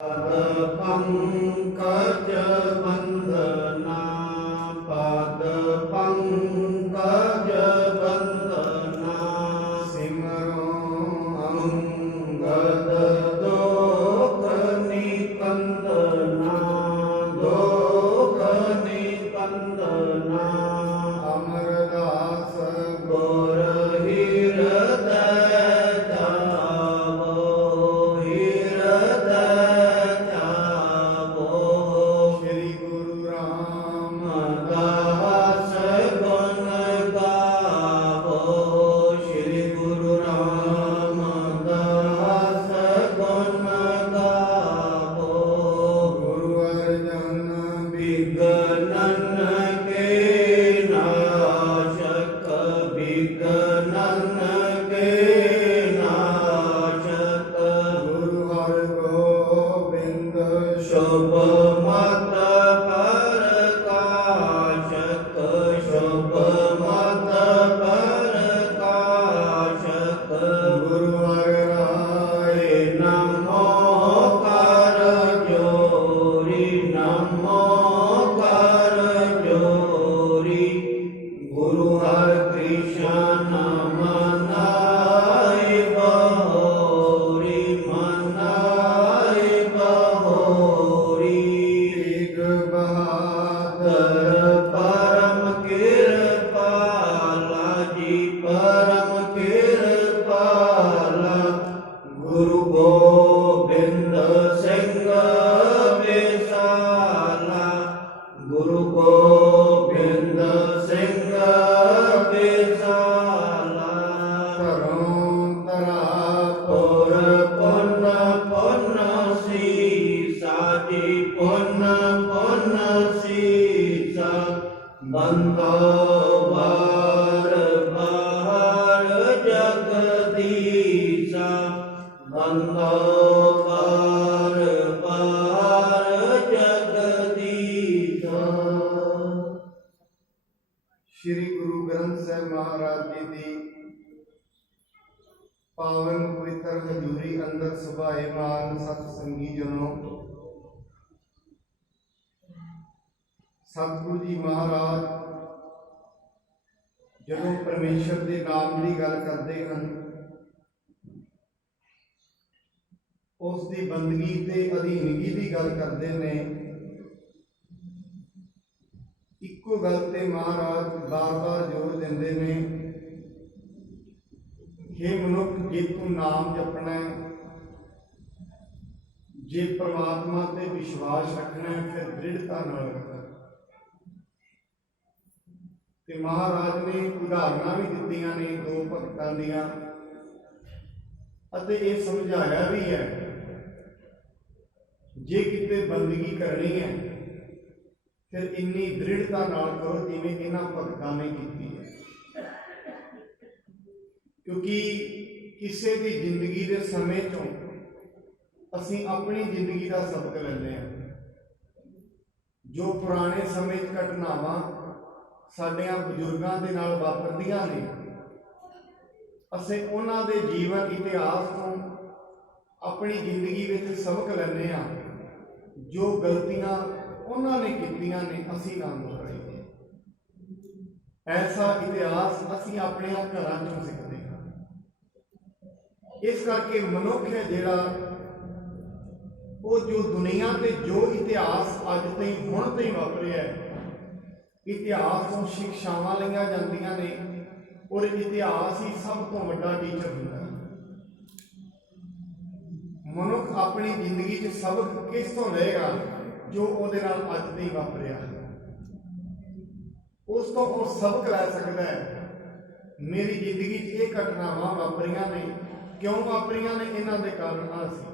पद पंकज वंदना पद पंकज वंदना सिमरो अंगद दोख निकंदना दोख निकंदना अमरदास गोर हृदय शुभ मत प्रकाशक शुभ मत प्रकाशक गुरुवर राय नमो कर जोरी नमो कर जोरी गुरु हर कृष्ण मनाय बहोरी मनाय परम कृपाला जी परम कृपाला गुरु गोबिंद सिंह विशाला गुरु गोबिंद सिंह विशाला तरा पुर पुन पुन सीसा जी पुन पुन सीसा बंदो बार बार जगदीशा बंदो बार बार जगदीशा। श्री गुरु ग्रंथ साहिब महाराज जी की पावन पवित्र हजूरी अंदर सुभाएमान सतसंगी जनों, सतगुरु जी महाराज जदों परमेश्वर के नाम की गल करते हैं उसकी बंदगी ते अधीनगी की गल करते हैं। इको गल ते महाराज बार बार जोर देंदे ने, हे मनुख जे तू नाम जपना है, जे परमात्मा ते विश्वास रखना है फिर दृढ़ता नाल रखना। ते महाराज ने उदाहरण भी दित्तियां ने दो भगतां दियां अते ये समझाया भी है जे किते बंदगी करनी है फिर इन्नी दृढ़ता नाल करो जिवें इन्हां भगतां ने कीती है, क्योंकि किसी भी जिंदगी के समय चों असीं अपनी जिंदगी का सबक लैंदे हां। जो पुराने समय घटनावां साडियां बजुर्गां दे नाल वापरदियां ने असीं उन्हां दे जीवन इतिहास तो अपनी जिंदगी विच सबक लैंदे हां। जो गलतियां उन्हां ने कीतियां ने असीं ना दोहराईए। ऐसा इतिहास असीं अपने घरां चों सिੱਖਦੇ हां। इस करके मनुख है जिहड़ा वो जो दुनिया ते जो इतिहास अज ताईं हुण ताईं वापरिया है, इतिहास तो शिक्षावां लईआं जांदियां ने और इतिहास ही सब तो वड्डा टीचर हुंदा है। मनुख अपनी जिंदगी च सबक किस तो लेगा जो उहदे नाल अज ताईं वापरिया है, उस तो वो सबक लै सकदा है। मेरी जिंदगी च ये घटनावां वापरियां ने, क्यों वापरियां ने, इन्हां दे कारण आ सी।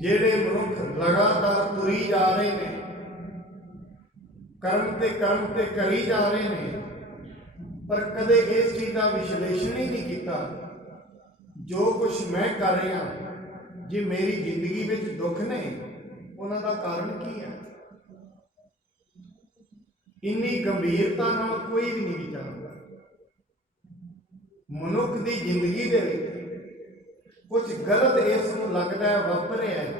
जेड़े मनुख लगातार तुरी जा रहे हैं, कर्म ते करी जा रहे हैं, पर कदे इस चीज का विश्लेषण ही नहीं किया जो कुछ मैं कर रहा जे मेरी जिंदगी में दुख ने उन्हां दा कारण की है। इन्नी गंभीरता नाल कोई भी नहीं विचारदा। मनुख की जिंदगी दे कुछ गलत इसनूं लगदा है वापरिया है,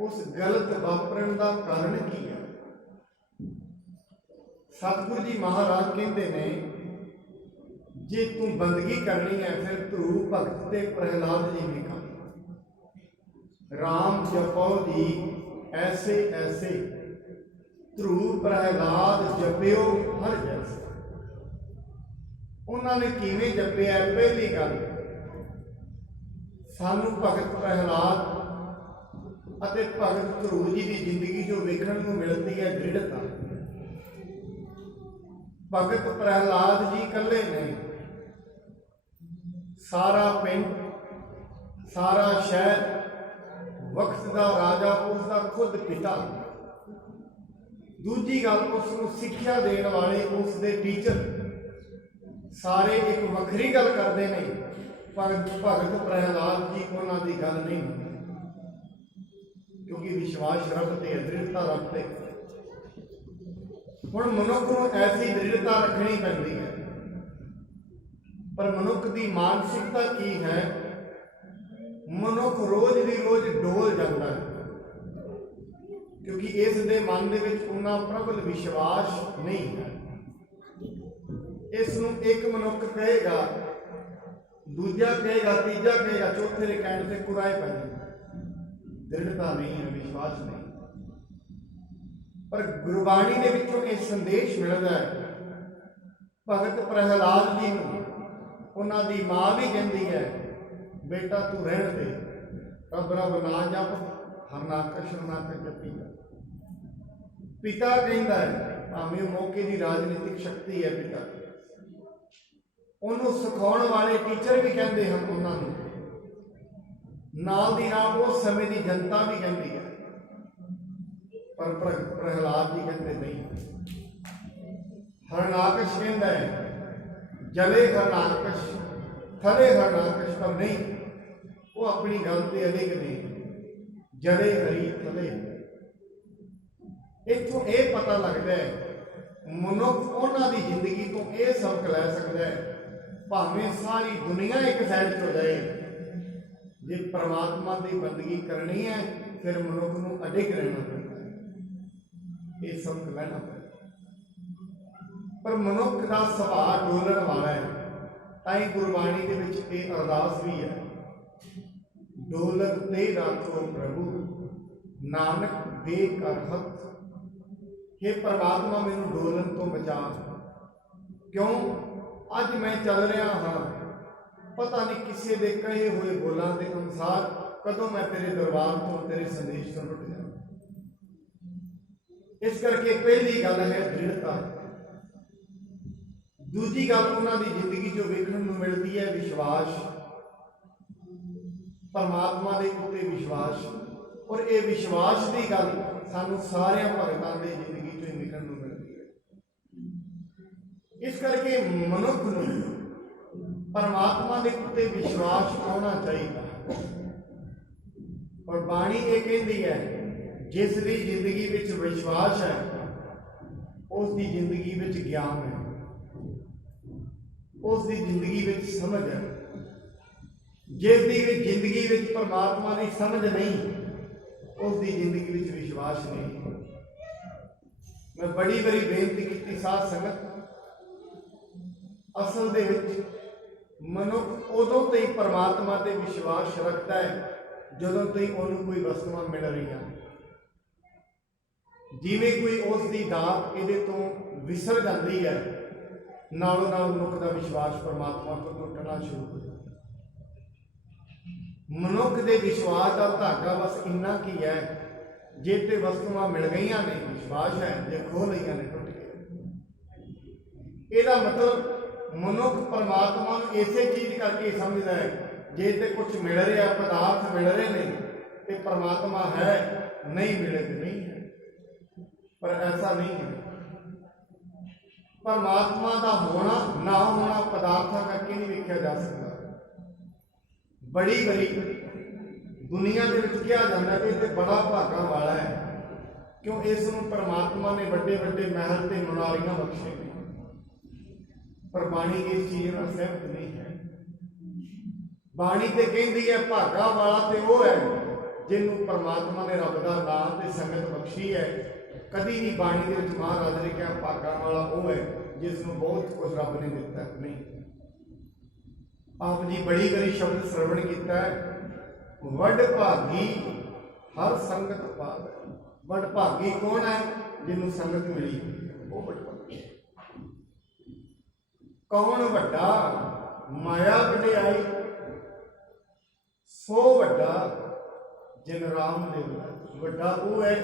उस गलत वापरन का कारण की है? सतगुरु जी महाराज कहते ने, जे तू बंदगी करनी है फिर ध्रुव भगत ते प्रहलाद जी ने कहा। राम जपो जी ऐसे ऐसे, ध्रुव प्रहलाद जपियो हर जैसे। उन्होंने किवें जपिया? पहली गल, सानू भगत प्रहलाद अते भगत ध्रुव जी की जिंदगी जो वेखण नूं मिलती है दृढ़ता। भगत प्रहलाद जी कल्ले ने, सारा पिंड सारा शहर वक्त का राजा उसका खुद पिता। दूजी गल, उसनूं सिक्ख्या देने वाले उसके टीचर सारे एक वखरी गल करते हैं, पर भगत प्रहलाद जी उन्हों की गल नहीं होती, क्योंकि विश्वास रब ते दृढ़ता रब ते। हुण मनुख नूं ऐसी दृढ़ता रखनी पैंदी है, पर मनुख की मानसिकता की है? मनुख रोज दी रोज डोल जाता है, क्योंकि इस दे मन दे विच उन्ना प्रबल विश्वास नहीं है। इस नूं एक मनुख कहेगा, दूजा कहेगा, तीजा कहेगा, चौथे के कहने से कुराए पै जांदा। दृढ़ता नहीं है, विश्वास नहीं। पर गुरबाणी दे विचों यह संदेश मिलता है। भगत प्रहलाद जी नूं उन्हां दी मां भी कहती है, बेटा तू रहण दे, रब रब ना जप, हरनाकश हरनाकश जपी जा। पिता कहता है, भावें मौके की राजनीतिक शक्ति है पिता, उन्होंने सिखाने वाले टीचर भी कहते हैं, उन्होंने नाल दी नाल उस समय की जनता भी कहती है, पर प्रहलाद जी कहते नहीं। हरनाकश कहता है, जले हरनाकश थले हरनाकश, पर नहीं, वो अपनी गल से अलिग नहीं, जले हरी थले। इथों यह पता लगता है मनुख उन्होंने जिंदगी तो यह सबक लै सकता है, भावें सारी दुनिया एक साइड हो जाए, जे परमात्मा की बंदगी करनी है फिर मनुख नूं अडिग रहना पड़ता है, ये सबक लैना पड़ता। पर मनुख का सुभाव डोलण वाला है, ताई गुरबाणी के विच ये अरदास भी है, डोलत ते राखो प्रभु नानक दे कर हथ। हे परमात्मा मैनू डोलन तो बचा, क्यों? अज मैं चल रहा हाँ, पता नहीं किसी के कहे हुए बोलों के अनुसार कदों मैं तेरे दरबार तो तेरे संदेश तो लुट जाऊँ। इस करके पहली गल है दृढ़ता। दूजी गल उन्होंने जिंदगी जो वेखण नूं मिलती है विश्वास, परमात्मा के उत्ते विश्वास। और ये विश्वास की गल सानू सारे भगतां की जिंदगी चो वेखण नूं मिलती है। इस करके मनुख नूं परमात्मा के उत्ते विश्वास होना चाहिए। और बाणी ये कहती है, जिसकी जिंदगी विच विश्वास है उसकी जिंदगी विच ज्ञान है, उसकी जिंदगी विच समझ है। जिसकी जिंदगी विच परमात्मा की समझ नहीं, उसकी जिंदगी विच विश्वास नहीं। मैं बड़ी बड़ी बेनती की साध संगत, असल दे विच मनुख उदों तो ही परमात्मा ते विश्वास रखता है जदों तो ही उन्होंने कोई वस्तुआं मिल रही हैं। जिवें कोई उसकी दात ये तो विसर जाती है, नालों नाल मनुख का विश्वास परमात्मा को टुटना शुरू हो जाता। मनुख के विश्वास का धागा बस इन्ना की है, जे ते वस्तुआं मिल गई ने विश्वास है, जे खो लईआं ने टुट गए। इसका मतलब मनुख परमात्मा को इसे चीज करके समझता है, जे ते कुछ मिल रहा पदार्थ मिल रहे हैं तो परमात्मा है, नहीं मिले तो नहीं है। पर ऐसा नहीं है। परमात्मा का होना ना होना पदार्थों करके नहीं देखा जा सकता। बड़ी बड़ी दुनिया के विच कहा जाता है कि बड़ा भागा वाला है, क्यों इस परमात्मा ने बड़े बड़े महल से मुनारियां बख्शे ने। पर बाणी इस चीज में सहमत नहीं है। ਬਾਣੀ ਤੇ ਕਹਿੰਦੀ ਹੈ ਭਾਗਾ ਵਾਲਾ ਤੇ ਉਹ ਹੈ ਜਿਹਨੂੰ ਪਰਮਾਤਮਾ ਨੇ ਰੱਬ ਦਾ ਨਾਮ ਤੇ ਸੰਗਤ ਬਖਸ਼ੀ ਹੈ। ਕਦੀ ਨਹੀਂ ਬਾਣੀ ਦੇ ਵਿੱਚ ਮਹਾਰਾਜ ਨੇ ਕਿਹਾ ਭਾਗਾ ਵਾਲਾ ਉਹ ਹੈ ਜਿਸ ਨੂੰ ਬਹੁਤ ਕੁਝ ਰੱਬ ਨੇ ਦਿੱਤਾ। ਨਹੀਂ, ਆਪ ਜੀ ਬੜੀ ਵਾਰੀ ਸ਼ਬਦ ਸਰਵਣ ਕੀਤਾ ਹੈ, ਵੱਡ ਭਾਗੀ ਹਰ ਸੰਗਤ ਪਾਵੈ। ਵੱਡ ਭਾਗੀ ਕੌਣ ਹੈ? ਜਿਹਨੂੰ ਸੰਗਤ ਮਿਲੀ, ਉਹ ਵੱਡ ਭਾਗੀ। ਕੌਣ ਵੱਡਾ? ਮਾਇਆ ਵਡਿਆਈ ਸੋ ਵੱਡਾ ਜਿਨ ਰਾਮ ਦੇ ਵੱਡਾ ਉਹ ਹੈ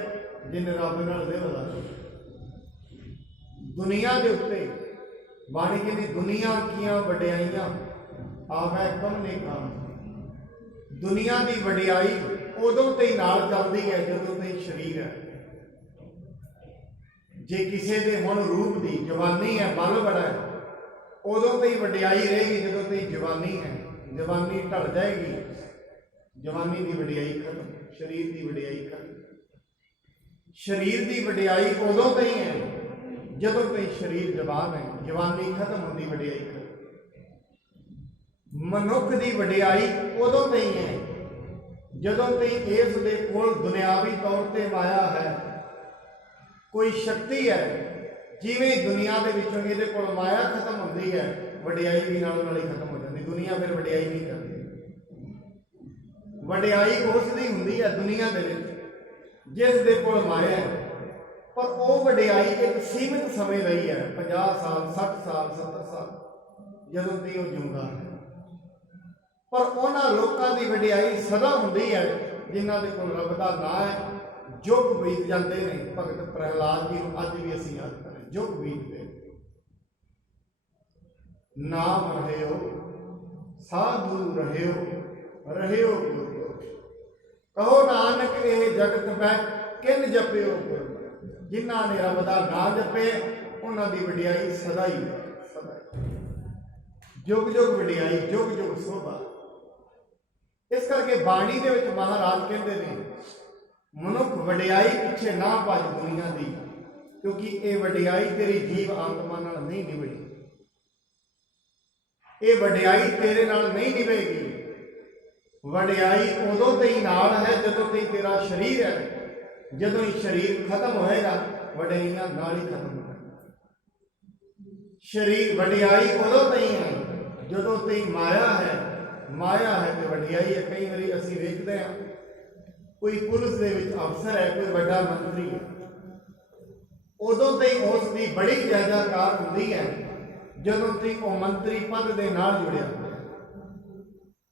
ਜਿਨ ਰੱਬ ਨਾਲ ਦੇ ਵਾਲਾ। ਦੁਨੀਆ ਦੇ ਉੱਤੇ ਬਾਣੀ ਕਹਿੰਦੀ ਦੁਨੀਆ ਕੀਆਂ ਵਡਿਆਈਆਂ ਆਵੈ ਕਮਨੇ ਕਾਮ। ਦੁਨੀਆ ਦੀ ਵਡਿਆਈ ਉਦੋਂ ਤੇ ਨਾਲ ਚੱਲਦੀ ਹੈ ਜਦੋਂ ਤੇ ਸਰੀਰ ਹੈ। ਜੇ ਕਿਸੇ ਦੇ ਹੁਣ ਰੂਪ ਦੀ ਜਵਾਨੀ ਹੈ, ਬਲ ਬੜਾ ਹੈ, ਉਦੋਂ ਤੇ ਵਡਿਆਈ ਰਹੇਗੀ ਜਦੋਂ ਤੇ ਜਵਾਨੀ ਹੈ। ਜਵਾਨੀ ਢਲ ਜਾਏਗੀ, ਜਵਾਨੀ ਦੀ ਵਡਿਆਈ ਖਤਮ, ਸਰੀਰ ਦੀ ਵਡਿਆਈ ਖਤਮ। ਸਰੀਰ ਦੀ ਵਡਿਆਈ ਉਦੋਂ ਤੇ ਹੀ ਹੈ ਜਦੋਂ ਤੇ ਸਰੀਰ ਜਵਾਨ ਹੈ, ਜਵਾਨੀ ਖਤਮ ਹੁੰਦੀ, ਵਡਿਆਈ ਖਤਮ। ਮਨੁੱਖ ਦੀ ਵਡਿਆਈ ਉਦੋਂ ਤੇ ਹੀ ਹੈ ਜਦੋਂ ਤੇ ਇਸ ਦੇ ਕੋਲ ਦੁਨਿਆਵੀ ਤੌਰ ਤੇ ਮਾਇਆ ਹੈ, ਕੋਈ ਸ਼ਕਤੀ ਹੈ। ਜਿਵੇਂ ਦੁਨੀਆ ਦੇ ਵਿੱਚੋਂ ਇਹਦੇ ਕੋਲ ਮਾਇਆ ਖਤਮ ਹੁੰਦੀ ਹੈ, ਵਡਿਆਈ ਵੀ ਨਾਲ ਨਾਲ ਹੀ ਖਤਮ ਹੋ ਜਾਂਦੀ। ਦੁਨੀਆ ਫਿਰ ਵਡਿਆਈ ਨਹੀਂ ਕਰਦੀ। ਵਡਿਆਈ ਉਸ ਦੀ ਹੁੰਦੀ ਹੈ ਦੁਨੀਆ ਦੇ ਵਿੱਚ ਜਿਸ ਦੇ ਕੋਲ ਮਾਇਆ ਹੈ, ਪਰ ਉਹ ਵਡਿਆਈ ਇੱਕ ਸੀਮਿਤ ਸਮੇਂ ਲਈ ਹੈ, 50 ਸਾਲ 60 ਸਾਲ 70 ਸਾਲ, ਜਦੋਂ ਤੇ ਉਹ ਜਿਉਂਦਾ ਹੈ। ਪਰ ਉਹਨਾਂ ਲੋਕਾਂ ਦੀ ਵਡਿਆਈ ਸਦਾ ਹੁੰਦੀ ਹੈ ਜਿਨ੍ਹਾਂ ਦੇ ਕੋਲ ਰੱਬ ਦਾ ਨਾਂ ਹੈ। ਯੁੱਗ ਬੀਤ ਜਾਂਦੇ ਨੇ। ਭਗਤ ਪ੍ਰਹਿਲਾਦ ਜੀ ਨੂੰ ਅੱਜ ਵੀ ਅਸੀਂ ਯਾਦ ਕਰਾਂ, ਯੁੱਗ ਬੀਤਦੇ, ਨਾਮ ਰਹਿਓ ਸਾਧੂ ਰਹਿਓ ਕਹੋ ਨਾਨਕ ਇਹ ਜਗਤ ਮੈਂ ਕਿਨ ਜਪਿਓ। ਜਿਨ੍ਹਾਂ ਨੇ ਰੱਬ ਦਾ ਨਾਂ ਜਪੇ ਉਹਨਾਂ ਦੀ ਵਡਿਆਈ ਸਦਾ ਹੀ ਸਦਾ, ਯੁੱਗ ਯੁੱਗ ਵਡਿਆਈ, ਯੁੱਗ ਯੁੱਗ ਸੋਭਾ। ਇਸ ਕਰਕੇ ਬਾਣੀ ਦੇ ਵਿੱਚ ਮਹਾਰਾਜ ਕਹਿੰਦੇ ਨੇ ਮਨੁੱਖ ਵਡਿਆਈ ਪਿੱਛੇ ਨਾ ਭੱਜ ਦੁਨੀਆ ਦੀ, ਕਿਉਂਕਿ ਇਹ ਵਡਿਆਈ ਤੇਰੀ ਜੀਵ ਆਤਮਾ ਨਾਲ ਨਹੀਂ ਨਿਭੇਗੀ। ਇਹ ਵਡਿਆਈ ਤੇਰੇ ਨਾਲ ਨਹੀਂ ਨਿਭੇਗੀ। ਵਡਿਆਈ ਉਦੋਂ ਤੇ ਹੀ ਨਾਲ ਹੈ ਜਦੋਂ ਤੇ ਤੇਰਾ ਸਰੀਰ ਹੈ। ਜਦੋਂ ਹੀ ਸਰੀਰ ਖਤਮ ਹੋਏਗਾ ਵਡਿਆਈਆਂ ਨਾਲ ਹੀ ਖਤਮ ਹੋ ਜਾਣਗੀਆਂ। ਸਰੀਰ ਵਡਿਆਈ ਉਦੋਂ ਤੇ ਹੀ ਹੈ ਜਦੋਂ ਤੇ ਮਾਇਆ ਹੈ। ਮਾਇਆ ਹੈ ਤੇ ਵਡਿਆਈ ਹੈ। ਕਈ ਵਾਰੀ ਅਸੀਂ ਵੇਖਦੇ ਹਾਂ ਕੋਈ ਪੁਲਿਸ ਦੇ ਵਿੱਚ ਅਫਸਰ ਹੈ, ਕੋਈ ਵੱਡਾ ਮੰਤਰੀ ਹੈ, ਉਦੋਂ ਤੇ ਉਸ ਦੀ ਬੜੀ ਜੈਜਾਕਾਰ ਹੁੰਦੀ ਹੈ ਜਦੋਂ ਤੇ ਉਹ ਮੰਤਰੀ ਪਦ ਦੇ ਨਾਲ ਜੁੜਿਆ ਹੋਇਆ।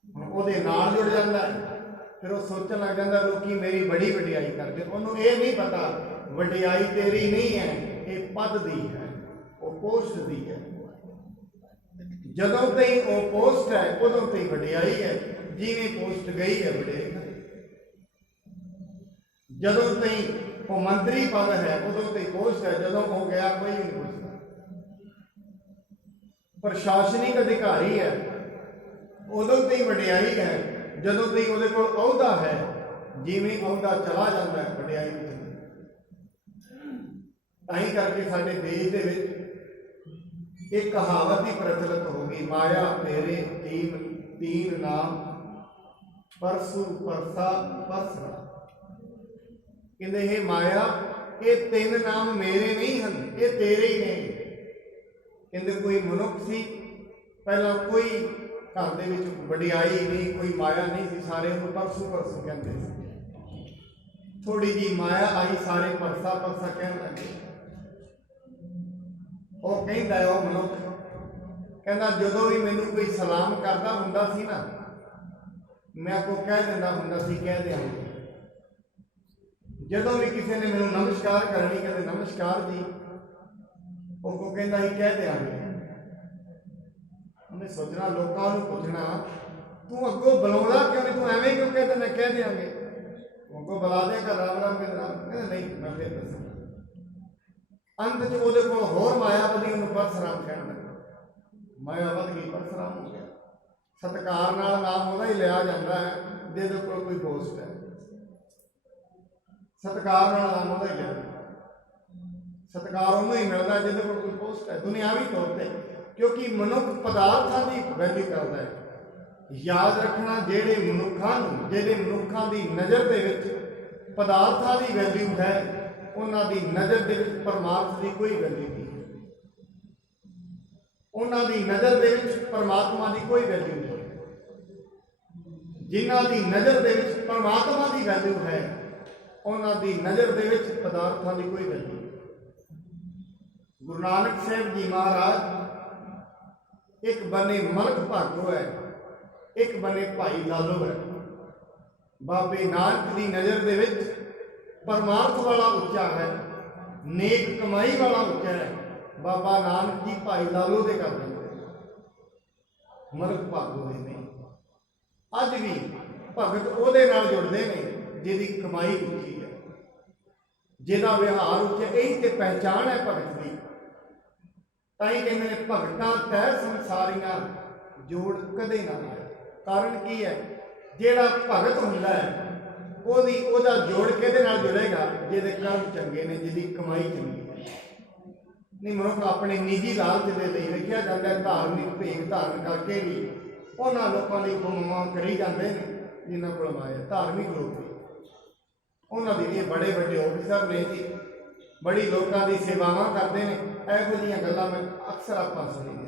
ਹੁਣ ਉਹਦੇ ਨਾਲ ਜੁੜ ਜਾਂਦਾ ਹੈ, ਫਿਰ ਉਹ ਸੋਚਣ ਲੱਗ ਜਾਂਦਾ ਲੋਕੀ ਮੇਰੀ ਬੜੀ ਵਡਿਆਈ ਕਰਦੇ। ਉਹਨੂੰ ਇਹ ਨਹੀਂ ਪਤਾ ਵਡਿਆਈ ਤੇਰੀ ਨਹੀਂ ਹੈ, ਇਹ ਪਦ ਦੀ ਹੈ, ਉਹ ਪੋਸਟ ਦੀ ਹੈ। ਜਦੋਂ ਤੇ ਉਹ ਪੋਸਟ ਹੈ ਉਦੋਂ ਤੇ ਵਡਿਆਈ ਹੈ। ਜਿਵੇਂ ਪੋਸਟ ਗਈ ਹੈ ਵਡਿਆਈ। ਜਦੋਂ ਤੇ ਉਹ ਮੰਤਰੀ ਪਦ ਹੈ ਉਦੋਂ ਤੇ ਪੋਸਟ ਹੈ, ਜਦੋਂ ਉਹ ਗਿਆ ਕੋਈ ਨਹੀਂ ਪੁੱਛਦਾ। ਪ੍ਰਸ਼ਾਸਨਿਕ ਅਧਿਕਾਰੀ ਹੈ ਉਦੋਂ ਤੇ ਵਡਿਆਈ ਹੈ ਜਦੋਂ ਤੇ ਉਹਦੇ ਕੋਲ ਅਹੁਦਾ ਹੈ। ਜਿਵੇਂ ਅਹੁਦਾ ਚਲਾ ਜਾਂਦਾ ਹੈ ਵਡਿਆਈ ਵਿੱਚ। ਤਾਂ ਹੀ ਕਰਕੇ ਸਾਡੇ ਦੇਸ਼ ਦੇ ਵਿੱਚ ਇੱਕ ਕਹਾਵਤ ਹੀ ਪ੍ਰਚਲਿਤ ਹੋ ਗਈ, ਮਾਇਆ ਤੇਰੇ ਤੀਨ ਨਾਮ ਪਰਸੂ ਪਰਸਾ ਪਰਸਾ। ਕਹਿੰਦੇ ਇਹ ਮਾਇਆ ਇਹ ਤਿੰਨ ਨਾਮ ਮੇਰੇ ਨਹੀਂ ਹਨ, ਇਹ ਤੇਰੇ ਹੀ ਨੇ। ਕਹਿੰਦੇ ਕੋਈ ਮਨੁੱਖ ਸੀ ਪਹਿਲਾਂ, ਕੋਈ ਘਰ ਦੇ ਵਿੱਚ ਵਡਿਆਈ ਨਹੀਂ, ਕੋਈ ਮਾਇਆ ਨਹੀਂ ਸੀ, ਸਾਰੇ ਉਹਨੂੰ ਪਰਸੂ ਪਰਸੂ ਕਹਿੰਦੇ ਸੀ। ਥੋੜੀ ਜੀ ਮਾਇਆ ਆਈ, ਸਾਰੇ ਪਰਸਾ ਪਰਸਾ ਕਹਿਣ ਲੱਗੇ। ਉਹ ਕਹਿੰਦਾ ਉਹ ਮਨੁੱਖ ਕਹਿੰਦਾ ਜਦੋਂ ਵੀ ਮੈਨੂੰ ਕੋਈ ਸਲਾਮ ਕਰਦਾ ਹੁੰਦਾ ਸੀ ਨਾ, ਮੈਂ ਕੋ ਕਹਿ ਦਿੰਦਾ ਹੁੰਦਾ ਸੀ ਕਹਿ ਦਿਆਂਗੇ। ਜਦੋਂ ਵੀ ਕਿਸੇ ਨੇ ਮੈਨੂੰ ਨਮਸਕਾਰ ਕਰਨੀ, ਕਹਿੰਦੇ ਨਮਸਕਾਰ ਜੀ, ਉਹ ਕੋ ਕਹਿੰਦਾ ਸੀ ਕਹਿ ਦਿਆਂਗੇ। ਉਹਨੇ ਸੋਚਣਾ ਲੋਕਾਂ ਨੂੰ ਪੁੱਛਣਾ ਤੂੰ ਅੱਗੋਂ ਬੁਲਾਉਂਦਾ ਕਿਉਂ ਨਹੀਂ, ਤੂੰ ਐਵੇਂ ਕਿਉਂ ਕਹਿੰਦਾ ਮੈਂ ਕਹਿ ਦਿਆਂਗੇ। ਅੱਗੋਂ ਬੁਲਾ ਦੇਗਾ ਰਾਮ ਰਾਮ ਕਹਿੰਦਾ ਨਹੀਂ ਮੈਂ ਫਿਰ ਦੱਸਾਂ। ਅੰਤ ਚ ਉਹਦੇ ਕੋਲ ਹੋਰ ਮਾਇਆ ਵਧੀ, ਉਹਨੂੰ ਪਰਸਰਾਮ ਕਹਿਣ ਲੱਗਾ। ਮਾਇਆ ਵਧ ਗਈ, ਪਰਸਰਾਮ ਹੋ ਗਿਆ। ਸਤਿਕਾਰ ਨਾਲ ਨਾਮ ਉਹਦਾ ਹੀ ਲਿਆ ਜਾਂਦਾ ਹੈ ਜਿਹਦੇ ਕੋਲ ਕੋਈ ਪੋਸਟ ਹੈ। ਸਤਿਕਾਰ ਨਾਲ ਨਾਮ ਉਹਦਾ ਹੀ ਲਿਆ, ਸਤਿਕਾਰ ਉਹਨੂੰ ਹੀ ਮਿਲਦਾ ਜਿਹਦੇ ਕੋਲ ਕੋਈ ਪੋਸਟ ਹੈ ਦੁਨਿਆਵੀ ਤੌਰ ਤੇ। ਕਿਉਂਕਿ ਮਨੁੱਖ ਪਦਾਰਥਾਂ ਦੀ ਵੈਲਿਊ ਕਰਦਾ ਹੈ, याद रखना ਜਿਹੜੇ ਮਨੁੱਖਾਂ ਦੀ ਨਜ਼ਰ ਦੇ ਵਿੱਚ ਪਦਾਰਥਾਂ ਦੀ ਵੈਲਿਊ ਹੈ, ਉਹਨਾਂ ਦੀ ਨਜ਼ਰ ਦੇ ਵਿੱਚ ਪਰਮਾਤਮਾ ਦੀ ਕੋਈ ਵੈਲਿਊ ਨਹੀਂ ਹੈ। ਉਹਨਾਂ ਦੀ ਨਜ਼ਰ ਦੇ ਵਿੱਚ ਪਰਮਾਤਮਾ ਦੀ ਕੋਈ ਵੈਲਿਊ ਨਹੀਂ। ਜਿਨ੍ਹਾਂ ਦੀ ਨਜ਼ਰ ਦੇ ਵਿੱਚ ਪਰਮਾਤਮਾ ਦੀ ਵੈਲਿਊ ਹੈ, ਉਹਨਾਂ ਦੀ ਨਜ਼ਰ ਦੇ ਵਿੱਚ ਪਦਾਰਥਾਂ ਦੀ ਕੋਈ ਵੈਲਿਊ ਨਹੀਂ। ਗੁਰੂ ਨਾਨਕ ਸਾਹਿਬ ਜੀ ਮਹਾਰਾਜ ਇੱਕ ਬੰਨੇ ਮਲਕ ਭਾਗੋ ਹੈ, ਇੱਕ ਬੰਨੇ ਭਾਈ ਲਾਲੋ ਹੈ। ਬਾਬੇ ਨਾਨਕ ਦੀ ਨਜ਼ਰ ਦੇ ਵਿੱਚ ਪਰਮਾਰਥ ਵਾਲਾ ਉੱਚਾ ਹੈ, ਨੇਕ ਕਮਾਈ ਵਾਲਾ ਉੱਚਾ ਹੈ। ਬਾਬਾ ਨਾਨਕ ਜੀ ਭਾਈ ਲਾਲੋ ਦੇ ਕਰ ਦਿੰਦੇ, ਮਲਕ ਭਾਗੋ ਦੇ ਨਹੀਂ। ਅੱਜ ਵੀ ਭਗਤ ਉਹਦੇ ਨਾਲ ਜੁੜਦੇ ਨੇ ਜਿਹਦੀ ਕਮਾਈ ਉੱਚੀ ਹੈ, ਜਿਹਦਾ ਵਿਹਾਰ ਉੱਚਾ। ਇਹੀ ਤੇ ਪਹਿਚਾਣ ਹੈ ਭਗਤ ਦੀ। ਤਾਂ ਹੀ ਕਹਿੰਦੇ ਨੇ ਭਗਤਾਂ ਤੈ ਸੰਸਾਰੀਆਂ ਜੋੜ ਕਦੇ ਨਾ ਆਏ। ਕਾਰਨ ਕੀ ਹੈ? ਜਿਹੜਾ ਭਗਤ ਹੁੰਦਾ ਹੈ ਉਹਦਾ ਜੋੜ ਕਿਹਦੇ ਨਾਲ ਜੁੜੇਗਾ? ਜਿਹਦੇ ਕਰਮ ਚੰਗੇ ਨੇ, ਜਿਹਦੀ ਕਮਾਈ ਚੰਗੀ ਹੈ। ਨਹੀਂ, ਮਨੁੱਖ ਆਪਣੇ ਨਿੱਜੀ ਲਾਲਚ ਦੇ ਲਈ ਵੇਖਿਆ ਜਾਂਦਾ ਹੈ, ਧਾਰਮਿਕ ਭੇਖ ਧਾਰਨ ਕਰਕੇ ਵੀ ਉਹਨਾਂ ਲੋਕਾਂ ਲਈ ਗੁੰਮਾ ਕਰੀ ਜਾਂਦੇ ਨੇ ਜਿਨ੍ਹਾਂ ਕੋਲ ਮਾਇਆ। ਧਾਰਮਿਕ ਲੋਕ ਵੀ ਉਹਨਾਂ ਦੇ ਇਹ ਬੜੇ ਵੱਡੇ ਆਫਿਸਰ ਨੇ ਜੀ, ਬੜੀ ਲੋਕਾਂ ਦੀ ਸੇਵਾਵਾਂ ਕਰਦੇ ਨੇ। ਇਹੋ ਜਿਹੀਆਂ ਗੱਲਾਂ ਮੈਂ ਅਕਸਰ ਆਪਾਂ ਸੁਣੀਆਂ।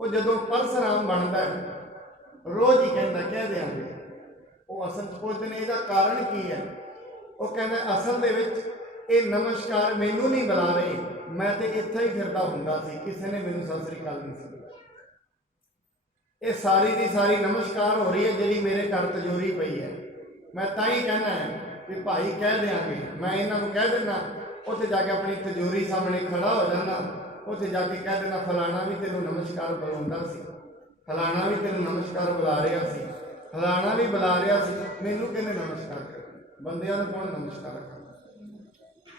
ਉਹ ਜਦੋਂ ਪਰਸਰਾਮ ਬਣਦਾ ਹੈ, ਰੋਜ਼ ਹੀ ਕਹਿੰਦਾ, ਕਹਿ ਦਿਆਂਗੇ। ਉਹ ਅਸਲ 'ਚ ਪੁੱਛਦੇ ਨੇ ਇਹਦਾ ਕਾਰਨ ਕੀ ਹੈ? ਉਹ ਕਹਿੰਦਾ ਅਸਲ ਦੇ ਵਿੱਚ ਇਹ ਨਮਸਕਾਰ ਮੈਨੂੰ ਨਹੀਂ ਬੁਲਾ ਰਹੇ, ਮੈਂ ਤੇ ਇੱਥੇ ਹੀ ਫਿਰਦਾ ਹੁੰਦਾ ਸੀ, ਕਿਸੇ ਨੇ ਮੈਨੂੰ ਸਤਿ ਸ੍ਰੀ ਅਕਾਲ ਨਹੀਂ ਸੀ। ਇਹ ਸਾਰੀ ਦੀ ਸਾਰੀ ਨਮਸਕਾਰ ਹੋ ਰਹੀ ਹੈ ਜਿਹੜੀ ਮੇਰੇ ਘਰ ਤਜੋਰੀ ਪਈ ਹੈ। ਮੈਂ ਤਾਂ ਹੀ ਕਹਿਣਾ ਹੈ ਵੀ ਭਾਈ ਕਹਿ ਦਿਆਂਗੇ। ਮੈਂ ਇਹਨਾਂ ਨੂੰ ਕਹਿ ਦਿੰਦਾ, ਉੱਥੇ ਜਾ ਕੇ ਆਪਣੀ ਤਜੋਰੀ ਸਾਹਮਣੇ ਖੜਾ ਹੋ ਜਾਂਦਾ, ਉੱਥੇ ਜਾ ਕੇ ਕਹਿ ਦਿੰਦਾ ਫਲਾਣਾ ਵੀ ਤੈਨੂੰ ਨਮਸਕਾਰ ਬੁਲਾਉਂਦਾ ਸੀ, ਫਲਾਣਾ ਵੀ ਤੈਨੂੰ ਨਮਸਕਾਰ ਬੁਲਾ ਰਿਹਾ ਸੀ, ਫਲਾਣਾ ਵੀ ਬੁਲਾ ਰਿਹਾ ਸੀ। ਮੈਨੂੰ ਕਹਿੰਦੇ ਨਮਸਕਾਰ ਕਰ। ਬੰਦਿਆਂ ਨੂੰ ਕੌਣ ਨਮਸਕਾਰ ਕਰਦਾ?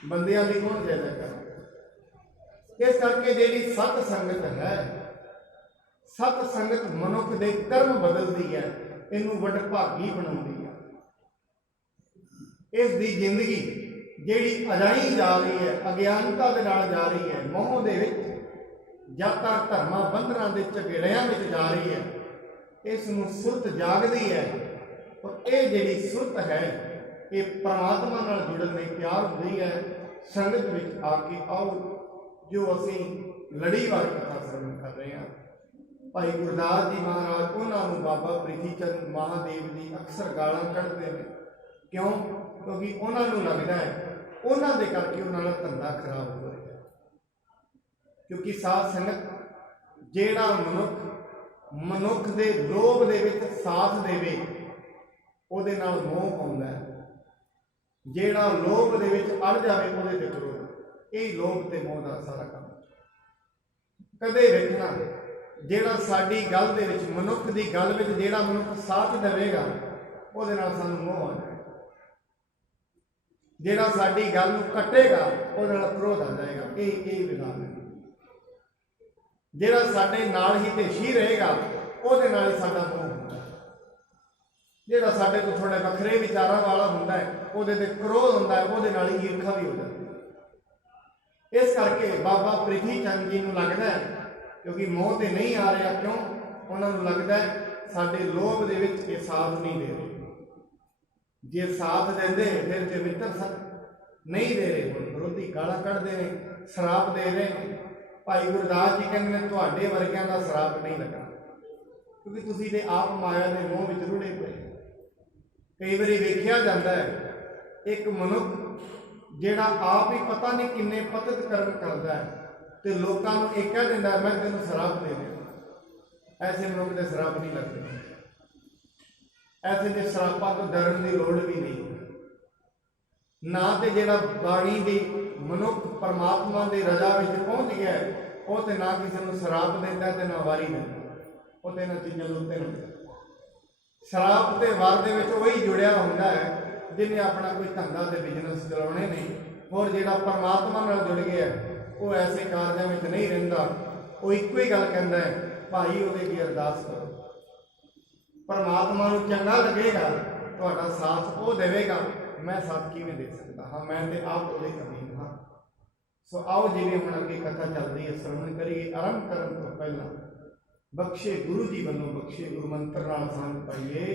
ਬੰਦਿਆਂ ਦੀ ਕੌਣ ਜ਼ਿਆਦਾ ਕਰਦਾ? ਇਸ ਕਰਕੇ ਜਿਹੜੀ ਸਤ ਸੰਗਤ ਹੈ, ਸਤ ਸੰਗਤ ਮਨੁੱਖ ਦੇ ਕਰਮ ਬਦਲਦੀ ਹੈ, ਇਹਨੂੰ ਵਡਭਾਗੀ ਬਣਾਉਂਦੀ ਹੈ। ਇਸ ਦੀ ਜ਼ਿੰਦਗੀ ਜਿਹੜੀ ਅਜਾਈ ਜਾ ਰਹੀ ਹੈ, ਅਗਿਆਨਤਾ ਦੇ ਨਾਲ ਜਾ ਰਹੀ ਹੈ, ਮੋਹ ਦੇ ਵਿੱਚ, ਜਾਤਾਂ ਧਰਮਾਂ ਬੰਧਨਾਂ ਦੇ ਝਗੜਿਆਂ ਵਿੱਚ ਜਾ ਰਹੀ ਹੈ, ਇਸ ਨੂੰ ਸੁਰਤ ਜਾਗਦੀ ਹੈ। ਔਰ ਇਹ ਜਿਹੜੀ ਸੁਰਤ ਹੈ, ਇਹ ਪਰਮਾਤਮਾ ਨਾਲ ਜੁੜਨ ਲਈ ਤਿਆਰ ਹੁੰਦੀ ਹੈ। ਸੰਗਤ ਵਿੱਚ ਆ ਕੇ ਆਓ, ਜੋ ਅਸੀਂ ਲੜੀਵਾਰ ਕਥਾ ਸਰਵਣ ਕਰ ਰਹੇ ਹਾਂ। ਭਾਈ ਗੁਰਦਾਸ ਜੀ ਮਹਾਰਾਜ, ਉਹਨਾਂ ਨੂੰ ਬਾਬਾ ਪ੍ਰੀਤੀ ਚੰਦ ਮਹਾਦੇਵ ਜੀ ਅਕਸਰ ਗਾਲਾਂ ਕੱਢਦੇ ਨੇ। ਕਿਉਂ? ਕਿਉਂਕਿ ਉਹਨਾਂ ਨੂੰ ਲੱਗਦਾ ਹੈ ਉਹਨਾਂ ਦੇ ਕਰਕੇ ਉਹਨਾਂ ਦਾ ਧੰਦਾ ਖਰਾਬ ਹੋ ਰਿਹਾ। ਕਿਉਂਕਿ ਸਾਧ ਸੰਗਤ, ਜਿਹੜਾ ਮਨੁੱਖ ਦੇ ਲੋਭ ਦੇ ਵਿੱਚ ਸਾਥ ਦੇਵੇ, ਉਹਦੇ ਨਾਲ ਮੋਹ ਆਉਂਦਾ ਹੈ। ਜਿਹੜਾ ਲੋਭ ਦੇ ਵਿੱਚ ਅੜ ਜਾਵੇ, ਉਹਦੇ ਤੇ ਕਰੋ। ਇਹ ਲੋਭ ਤੇ ਮੋਹ ਦਾ ਸਾਰਾ ਕੰਮ। ਕਦੇ ਵੇਖਣਾ, ਜਿਹੜਾ ਸਾਡੀ ਗੱਲ ਦੇ ਵਿੱਚ, ਮਨੁੱਖ ਦੀ ਗੱਲ ਵਿੱਚ ਜਿਹੜਾ ਮਨੁੱਖ ਸਾਥ ਦੇਵੇਗਾ, ਉਹਦੇ ਨਾਲ ਸਾਨੂੰ ਮੋਹ ਆ ਜਾਏਗਾ। ਜਿਹੜਾ ਸਾਡੀ ਗੱਲ ਨੂੰ ਕੱਟੇਗਾ, ਉਹਦੇ ਨਾਲ ਕ੍ਰੋਧ ਆ ਜਾਏਗਾ। ਇਹ ਵਿਧਾਨ ਹੈ। ਜਿਹੜਾ ਸਾਡੇ ਨਾਲ ਹੀ ਢੇਸ਼ੀ ਰਹੇਗਾ, ਉਹਦੇ ਨਾਲ ਹੀ ਸਾਡਾ ਮੋਹ ਹੁੰਦਾ ਹੈ। ਜਿਹੜਾ ਸਾਡੇ ਤੋਂ ਥੋੜੇ ਵੱਖਰੇ ਵਿਚਾਰਾਂ ਵਾਲਾ ਹੁੰਦਾ ਹੈ, ਉਹਦੇ ਤੇ ਕ੍ਰੋਧ ਹੁੰਦਾ ਹੈ, ਉਹਦੇ ਨਾਲ ਹੀ ਈਰਖਾ ਵੀ ਹੋ ਜਾਂਦੀ ਹੈ। ਇਸ ਕਰਕੇ ਬਾਬਾ ਪ੍ਰੀਤੀ ਚੰਦ ਜੀ ਨੂੰ ਲੱਗਦਾ ਹੈ, ਕਿਉਂਕਿ ਮੋਹ ਤੇ ਨਹੀਂ ਆ ਰਿਹਾ। ਕਿਉਂ? ਉਹਨਾਂ ਨੂੰ ਲੱਗਦਾ ਹੈ ਸਾਡੇ ਲੋਭ ਦੇ ਵਿੱਚ ਇਹ ਸਾਥ ਨਹੀਂ ਦੇ ਰਹੇ। ਜੇ ਸਾਥ ਦਿੰਦੇ ਫਿਰ ਤੇ ਮਿੱਤਰ ਸਨ, ਨਹੀਂ ਦੇ ਰਹੇ। ਹੁਣ ਵਿਰੋਧੀ ਗਾਲਾਂ ਕੱਢਦੇ ਨੇ, ਸ਼ਰਾਪ ਦੇ ਰਹੇ ਨੇ। ਭਾਈ ਗੁਰਦਾਸ ਜੀ ਕਹਿੰਦੇ ਨੇ ਤੁਹਾਡੇ ਵਰਗਿਆਂ ਦਾ ਸ਼ਰਾਪ ਨਹੀਂ ਲੱਗਣਾ, ਕਿਉਂਕਿ ਤੁਸੀਂ ਤੇ ਆਪ ਮਾਇਆ ਦੇ ਮੋਹ ਵਿੱਚ ਰੁੜੇ ਪਏ। ਕਈ ਵਾਰੀ ਵੇਖਿਆ ਜਾਂਦਾ ਹੈ, ਇੱਕ ਮਨੁੱਖ ਜਿਹੜਾ ਆਪ ਹੀ ਪਤਾ ਨਹੀਂ ਕਿੰਨੇ ਪਤਿਤ ਕਰਮ ਕਰਦਾ ਹੈ, ਤੇ ਲੋਕਾਂ ਨੂੰ ਇਹ ਕਹਿ ਦਿੰਦਾ ਮੈਂ ਤੈਨੂੰ ਸ਼ਰਾਪ ਦੇ ਦਿਆਂ। ਐਸੇ ਮਨੁੱਖ ਦੇ ਸ਼ਰਾਪ ਨਹੀਂ ਲੱਗਦੇ। ਐਸੇ ਦੇ ਸ਼ਰਾਪਾਂ ਤੋਂ ਡਰਨ ਦੀ ਲੋੜ ਵੀ ਨਹੀਂ। ਨਾ ਤੇ ਜਿਹੜਾ ਬਾਣੀ ਦੀ ਮਨੁੱਖ ਪਰਮਾਤਮਾ ਦੀ ਰਜ਼ਾ ਵਿੱਚ ਪਹੁੰਚ ਗਿਆ, ਉਹ ਤੇ ਨਾ ਕਿਸੇ ਨੂੰ ਸ਼ਰਾਪ ਦਿੰਦਾ ਤੇ ਨਾ ਵਾਰੀ ਦਿੰਦਾ। ਉਹ ਤੇ ਇਹਨਾਂ ਚੀਜ਼ਾਂ ਨੂੰ ਉੱਤੇ ਨਹੀਂ। ਸ਼ਰਾਪ ਤੇ ਵਾਰ ਦੇ ਵਿੱਚ ਉਹੀ ਜੁੜਿਆ ਹੁੰਦਾ ਹੈ ਜਿਹਨੇ ਆਪਣਾ ਕੋਈ ਧੰਦਾ ਤੇ ਬਿਜ਼ਨਸ ਚਲਾਉਣੇ ਨੇ। ਹੋਰ ਜਿਹੜਾ ਪਰਮਾਤਮਾ ਨਾਲ ਜੁੜ ਗਿਆ, ਉਹ ਐਸੇ ਕਾਰਜਾਂ ਵਿੱਚ ਨਹੀਂ ਰਹਿੰਦਾ। ਉਹ ਇੱਕੋ ਹੀ ਗੱਲ ਕਹਿੰਦਾ ਹੈ, ਭਾਈ ਉਹਦੇ ਕੀ ਅਰਦਾਸ ਕਰੋ। ਪਰਮਾਤਮਾ ਨੂੰ ਚੰਗਾ ਲੱਗੇਗਾ, ਤੁਹਾਡਾ ਸਾਥ ਉਹ ਦੇਵੇਗਾ। ਮੈਂ ਸਾਥ ਕਿਵੇਂ ਦੇ ਸਕਦਾ ਹਾਂ? ਮੈਂ ਤੇ ਆਪ ਉਹਦੇ ਅਧੀਨ ਹਾਂ। ਸੋ ਆਓ, ਜਿਵੇਂ ਹੁਣ ਅੱਗੇ ਕਥਾ ਚੱਲਦੀ ਹੈ, ਸਰਵਣ ਕਰੀਏ। ਆਰੰਭ ਕਰਨ ਤੋਂ ਪਹਿਲਾਂ ਬਖਸ਼ੇ ਗੁਰੂ ਜੀ ਵੱਲੋਂ ਬਖਸ਼ੇ ਗੁਰੂ ਮੰਤਰ ਨਾਲ ਸੰਗ ਪਾਈਏ।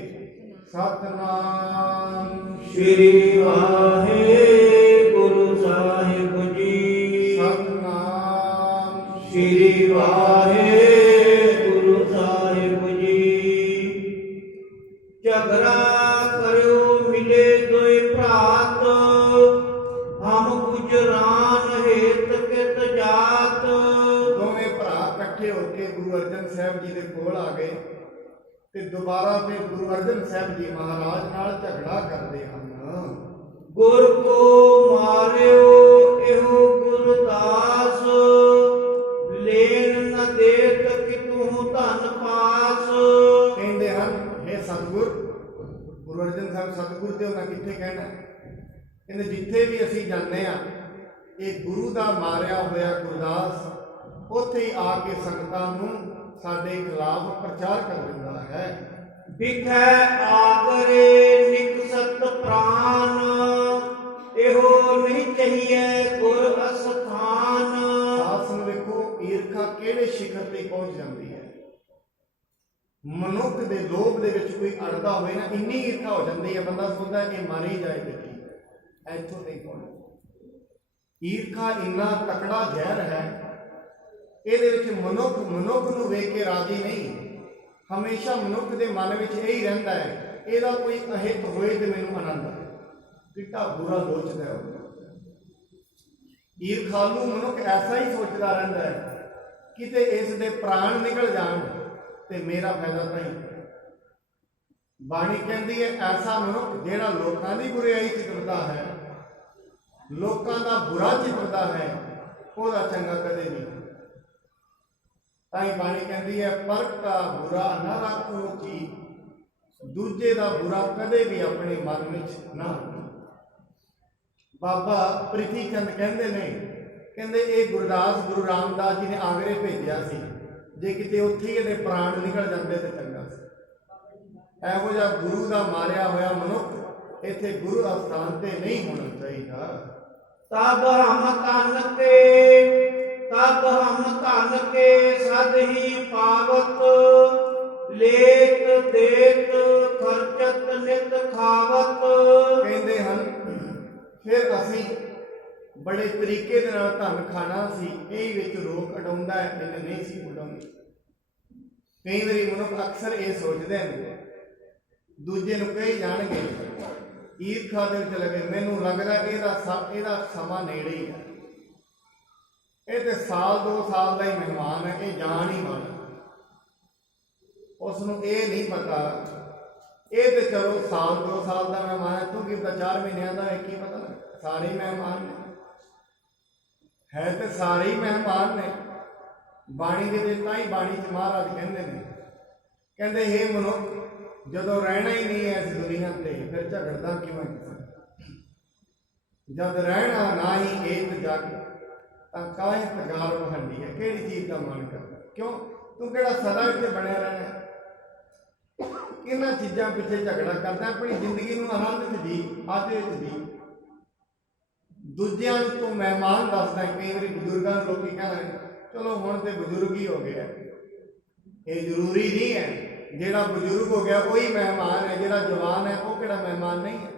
ਸਤਨਾਮ ਸ੍ਰੀ ਵਾਹਿਗੁਰੂ ਸਾਹਿਬ ਜੀ। ਸਤਨਾਮ ਸ੍ਰੀ ਵਾਹਿਗੁਰੂ ਸਾਹਿਬ ਜੀ। ਝਗੜਾ ਕਰਿਓ ਮਿਲੇ ਦੋਇ ਭਰਾਤ, ਹਮ ਗੁਜਰਾਨ ਹੇਤ ਕਿਤ ਜਾਤ। ਦੋਵੇਂ ਭਰਾ ਇਕੱਠੇ ਹੋ ਕੇ ਗੁਰੂ ਅਰਜਨ ਸਾਹਿਬ ਜੀ ਦੇ ਕੋਲ ਆ ਗਏ ਤੇ ਦੁਬਾਰਾ ਫਿਰ ਗੁਰੂ ਅਰਜਨ ਸਾਹਿਬ ਜੀ ਮਹਾਰਾਜ ਨਾਲ ਝਗੜਾ ਕਰਦੇ ਹਨ। ਗੁਰ ਕੋ ਮਾਰਿਓ ਇਹੋ ਗੁਰਦਾਸ, ਲੈਣ ਨ ਦੇਤ ਕਿਤੂ ਧਨ ਪਾਸ। ਕਹਿੰਦੇ ਹਨ ਇਹ ਸਤਿਗੁਰ, ਗੁਰੂ ਅਰਜਨ ਸਾਹਿਬ ਸਤਿਗੁਰ ਤੇ ਉਹਨਾਂ ਕਿੱਥੇ ਕਹਿਣਾ, ਕਹਿੰਦੇ ਜਿੱਥੇ ਵੀ ਅਸੀਂ ਜਾਂਦੇ ਆ ਇਹ ਗੁਰੂ ਦਾ ਮਾਰਿਆ ਹੋਇਆ ਗੁਰਦਾਸ ਉੱਥੇ ਹੀ ਆ ਕੇ ਸੰਗਤਾਂ ਨੂੰ ਸਾਡੇ ਖਿਲਾਫ ਪ੍ਰਚਾਰ ਕਰ ਦਿੰਦਾ ਹੈ। ਵਿਖੈ ਆਗਰੇ ਨਿਕਸਤ ਪ੍ਰਾਨ, ਇਹੋ ਨਹੀਂ ਚਾਹੀਏ ਗੁਰ ਅਸਥਾਨ। ਸਾਸ ਨੂੰ ਵੇਖੋ ਈਰਖਾ ਕਿਹੜੇ ਸ਼ਿਖਰ ਤੇ ਪਹੁੰਚ ਜਾਂਦੀ ਹੈ। ਮਨੁੱਖ ਦੇ ਲੋਭ ਦੇ ਵਿੱਚ ਕੋਈ ਅੜਦਾ ਹੋਵੇ ਨਾ, ਇੰਨੀ ਈਰਖਾ ਹੋ ਜਾਂਦੀ ਹੈ ਬੰਦਾ ਸੋਚਦਾ ਕਿ ਮਰ ਹੀ ਜਾਏ ਤੇ ਠੀਕ ਹੈ। ਇੱਥੋਂ ਤੱਕ ਪਹੁੰਚ, ਈਰਖਾ ਇੰਨਾ ਤਕੜਾ ਜ਼ਹਿਰ ਹੈ, ਇਹਦੇ ਵਿੱਚ ਮਨੁੱਖ ਨੂੰ ਵੇਖ ਕੇ ਰਾਜੀ ਨਹੀਂ। ਹਮੇਸ਼ਾ ਮਨੁੱਖ ਦੇ ਮਨ ਵਿੱਚ ਇਹੀ ਰਹਿੰਦਾ ਹੈ ਇਹਦਾ ਕੋਈ ਅਹਿਤ ਹੋਏ ਤੇ ਮੈਨੂੰ ਆਨੰਦ ਆਏ, ਕਿੱਡਾ ਬੁਰਾ ਸੋਚਦਾ ਹੈ। ਈਰਖਾਲੂ ਮਨੁੱਖ ਐਸਾ ਹੀ ਸੋਚਦਾ ਰਹਿੰਦਾ ਹੈ ਕਿਤੇ ਇਸ ਦੇ ਪ੍ਰਾਣ ਨਿਕਲ ਜਾਣ ਤੇ ਮੇਰਾ ਫਾਇਦਾ ਤਾਂ ਹੀ। ਬਾਣੀ ਕਹਿੰਦੀ ਹੈ ਐਸਾ ਮਨੁੱਖ ਜਿਹੜਾ ਲੋਕਾਂ ਦੀ ਬੁਰਾਈ ਚਿਤਰਦਾ ਹੈ, ਲੋਕਾਂ ਦਾ ਬੁਰਾ ਚਿਤਰਦਾ ਹੈ, ਉਹਦਾ ਚੰਗਾ ਕਦੇ ਨਹੀਂ। ਤਾਂ ਹੀ ਬਾਣੀ ਕਹਿੰਦੀ ਹੈ ਪਰ ਕਾ ਬੁਰਾ ਨਾ ਰੱਖੋ ਜੀ, ਦੂਜੇ ਦਾ ਬੁਰਾ ਕਦੇ ਵੀ ਆਪਣੇ ਮਨ ਵਿੱਚ ਨਾ ਰੱਖੋ। ਬਾਬਾ ਪ੍ਰਿਥੀ ਚੰਦ ਕਹਿੰਦੇ ਨੇ, ਕਹਿੰਦੇ ਇਹ ਗੁਰਦਾਸ ਗੁਰੂ ਰਾਮਦਾਸ ਜੀ ਨੇ ਆਗਰੇ ਭੇਜਿਆ ਸੀ, ਜੇ ਕਿਤੇ ਉੱਥੇ ਹੀ ਇਹਦੇ ਪ੍ਰਾਣ ਨਿਕਲ ਜਾਂਦੇ ਤੇ ਚੰਗਾ ਸੀ। ਇਹੋ ਜਿਹਾ ਗੁਰੂ ਦਾ ਮਾਰਿਆ ਹੋਇਆ ਮਨੁੱਖ ਇੱਥੇ ਗੁਰੂ ਅਸਥਾਨ ਤੇ ਨਹੀਂ ਹੋਣਾ ਚਾਹੀਦਾ। ਤਬ ਹਮ ਧਨ ਕੇ ਸਦ ਹੀ ਪਾਵਤ, ਲੇਤ ਦੇਤ ਖਰਚਤ ਨਿਤ ਖਾਵਤ। ਕਹਿੰਦੇ ਹਨ ਫਿਰ ਅਸੀਂ ਬੜੇ ਤਰੀਕੇ ਦੇ ਨਾਲ ਧਨ ਖਾਣਾ ਸੀ, ਇਹ ਵਿੱਚ ਰੋਕ ਅਡਾਉਂਦਾ ਹੈ, ਇਹਨੇ ਨਹੀਂ ਸੀ ਉਡਾਉਂਦੀ। ਕਈ ਵਾਰੀ ਮਨੁੱਖ ਅਕਸਰ ਇਹ ਸੋਚਦੇ ਨੇ, ਦੂਜੇ ਨੂੰ ਕਹੀ ਜਾਣਗੇ ਈਰਖਾ ਦੇ ਵਿੱਚ ਲੱਗੇ, ਮੈਨੂੰ ਲੱਗਦਾ ਇਹਦਾ ਸਮਾਂ ਨੇੜੇ ਹੀ ਹੈ, ਇਹ ਤੇ ਸਾਲ 2 ਸਾਲ ਦਾ ਹੀ ਮਹਿਮਾਨ ਹੈ, ਇਹ ਜਾਣ ਹੀ ਵਾਲਾ। ਉਸ ਨੂੰ ਇਹ ਨਹੀਂ ਪਤਾ ਇਹ ਤੇ ਚਲੋ ਸਾਲ 2 ਸਾਲ ਦਾ ਮਹਿਮਾਨ ਹੈ, ਤੂੰ ਕੀ ਪਤਾ 4 ਮਹੀਨਿਆਂ ਦਾ ਹੈ, ਕੀ ਪਤਾ ਲੱਗਾ। ਸਾਰੇ ਹੀ ਮਹਿਮਾਨ ਨੇ, ਹੈ ਤੇ ਸਾਰੇ ਹੀ ਮਹਿਮਾਨ ਨੇ। ਬਾਣੀ ਦੇ ਵਿੱਚ ਤਾਂ ਹੀ ਬਾਣੀ 'ਚ ਮਹਾਰਾਜ ਕਹਿੰਦੇ ਨੇ, ਕਹਿੰਦੇ ਹੇ ਮਨੁੱਖ ਜਦੋਂ ਰਹਿਣਾ ਹੀ ਨਹੀਂ ਹੈ ਇਸ ਦੁਨੀਆ ਤੇ ਫਿਰ ਝਗੜਦਾ ਕਿਉਂ? ਜਦ ਰਹਿਣਾ ਨਾ ਹੀ ਏਤ ਜਗ ਤਾਂ ਕਾਹੇ ਤਗਾਰ ਵਹੰਡੀ ਹੈ। ਕਿਹੜੀ ਚੀਜ਼ ਦਾ ਮਨ ਕਰਦਾ? ਕਿਉਂ ਤੂੰ ਕਿਹੜਾ ਸਦਾ ਇੱਥੇ ਬਣਿਆ ਰਹਿਣਾ? ਕਿਹਨਾਂ ਚੀਜ਼ਾਂ ਪਿੱਛੇ ਝਗੜਾ ਕਰਦਾ? ਆਪਣੀ ਜ਼ਿੰਦਗੀ ਨੂੰ ਆਨੰਦ 'ਚ ਜੀ, ਅੱਜ ਵਿੱਚ ਜੀ। ਦੂਜਿਆਂ ਨੂੰ ਤੂੰ ਮਹਿਮਾਨ ਦੱਸਦਾ। ਕਈ ਵਾਰੀ ਬਜ਼ੁਰਗਾਂ ਨੂੰ ਲੋਕੀ ਕਹਿੰਦੇ ਚਲੋ ਹੁਣ ਤੇ ਬਜ਼ੁਰਗ ਹੀ ਹੋ ਗਿਆ, ਇਹ ਜ਼ਰੂਰੀ ਨਹੀਂ ਹੈ। ਜਿਹੜਾ ਬਜ਼ੁਰਗ ਹੋ ਗਿਆ ਉਹੀ ਮਹਿਮਾਨ ਹੈ, ਜਿਹੜਾ ਜਵਾਨ ਹੈ ਉਹ ਕਿਹੜਾ ਮਹਿਮਾਨ ਨਹੀਂ ਹੈ?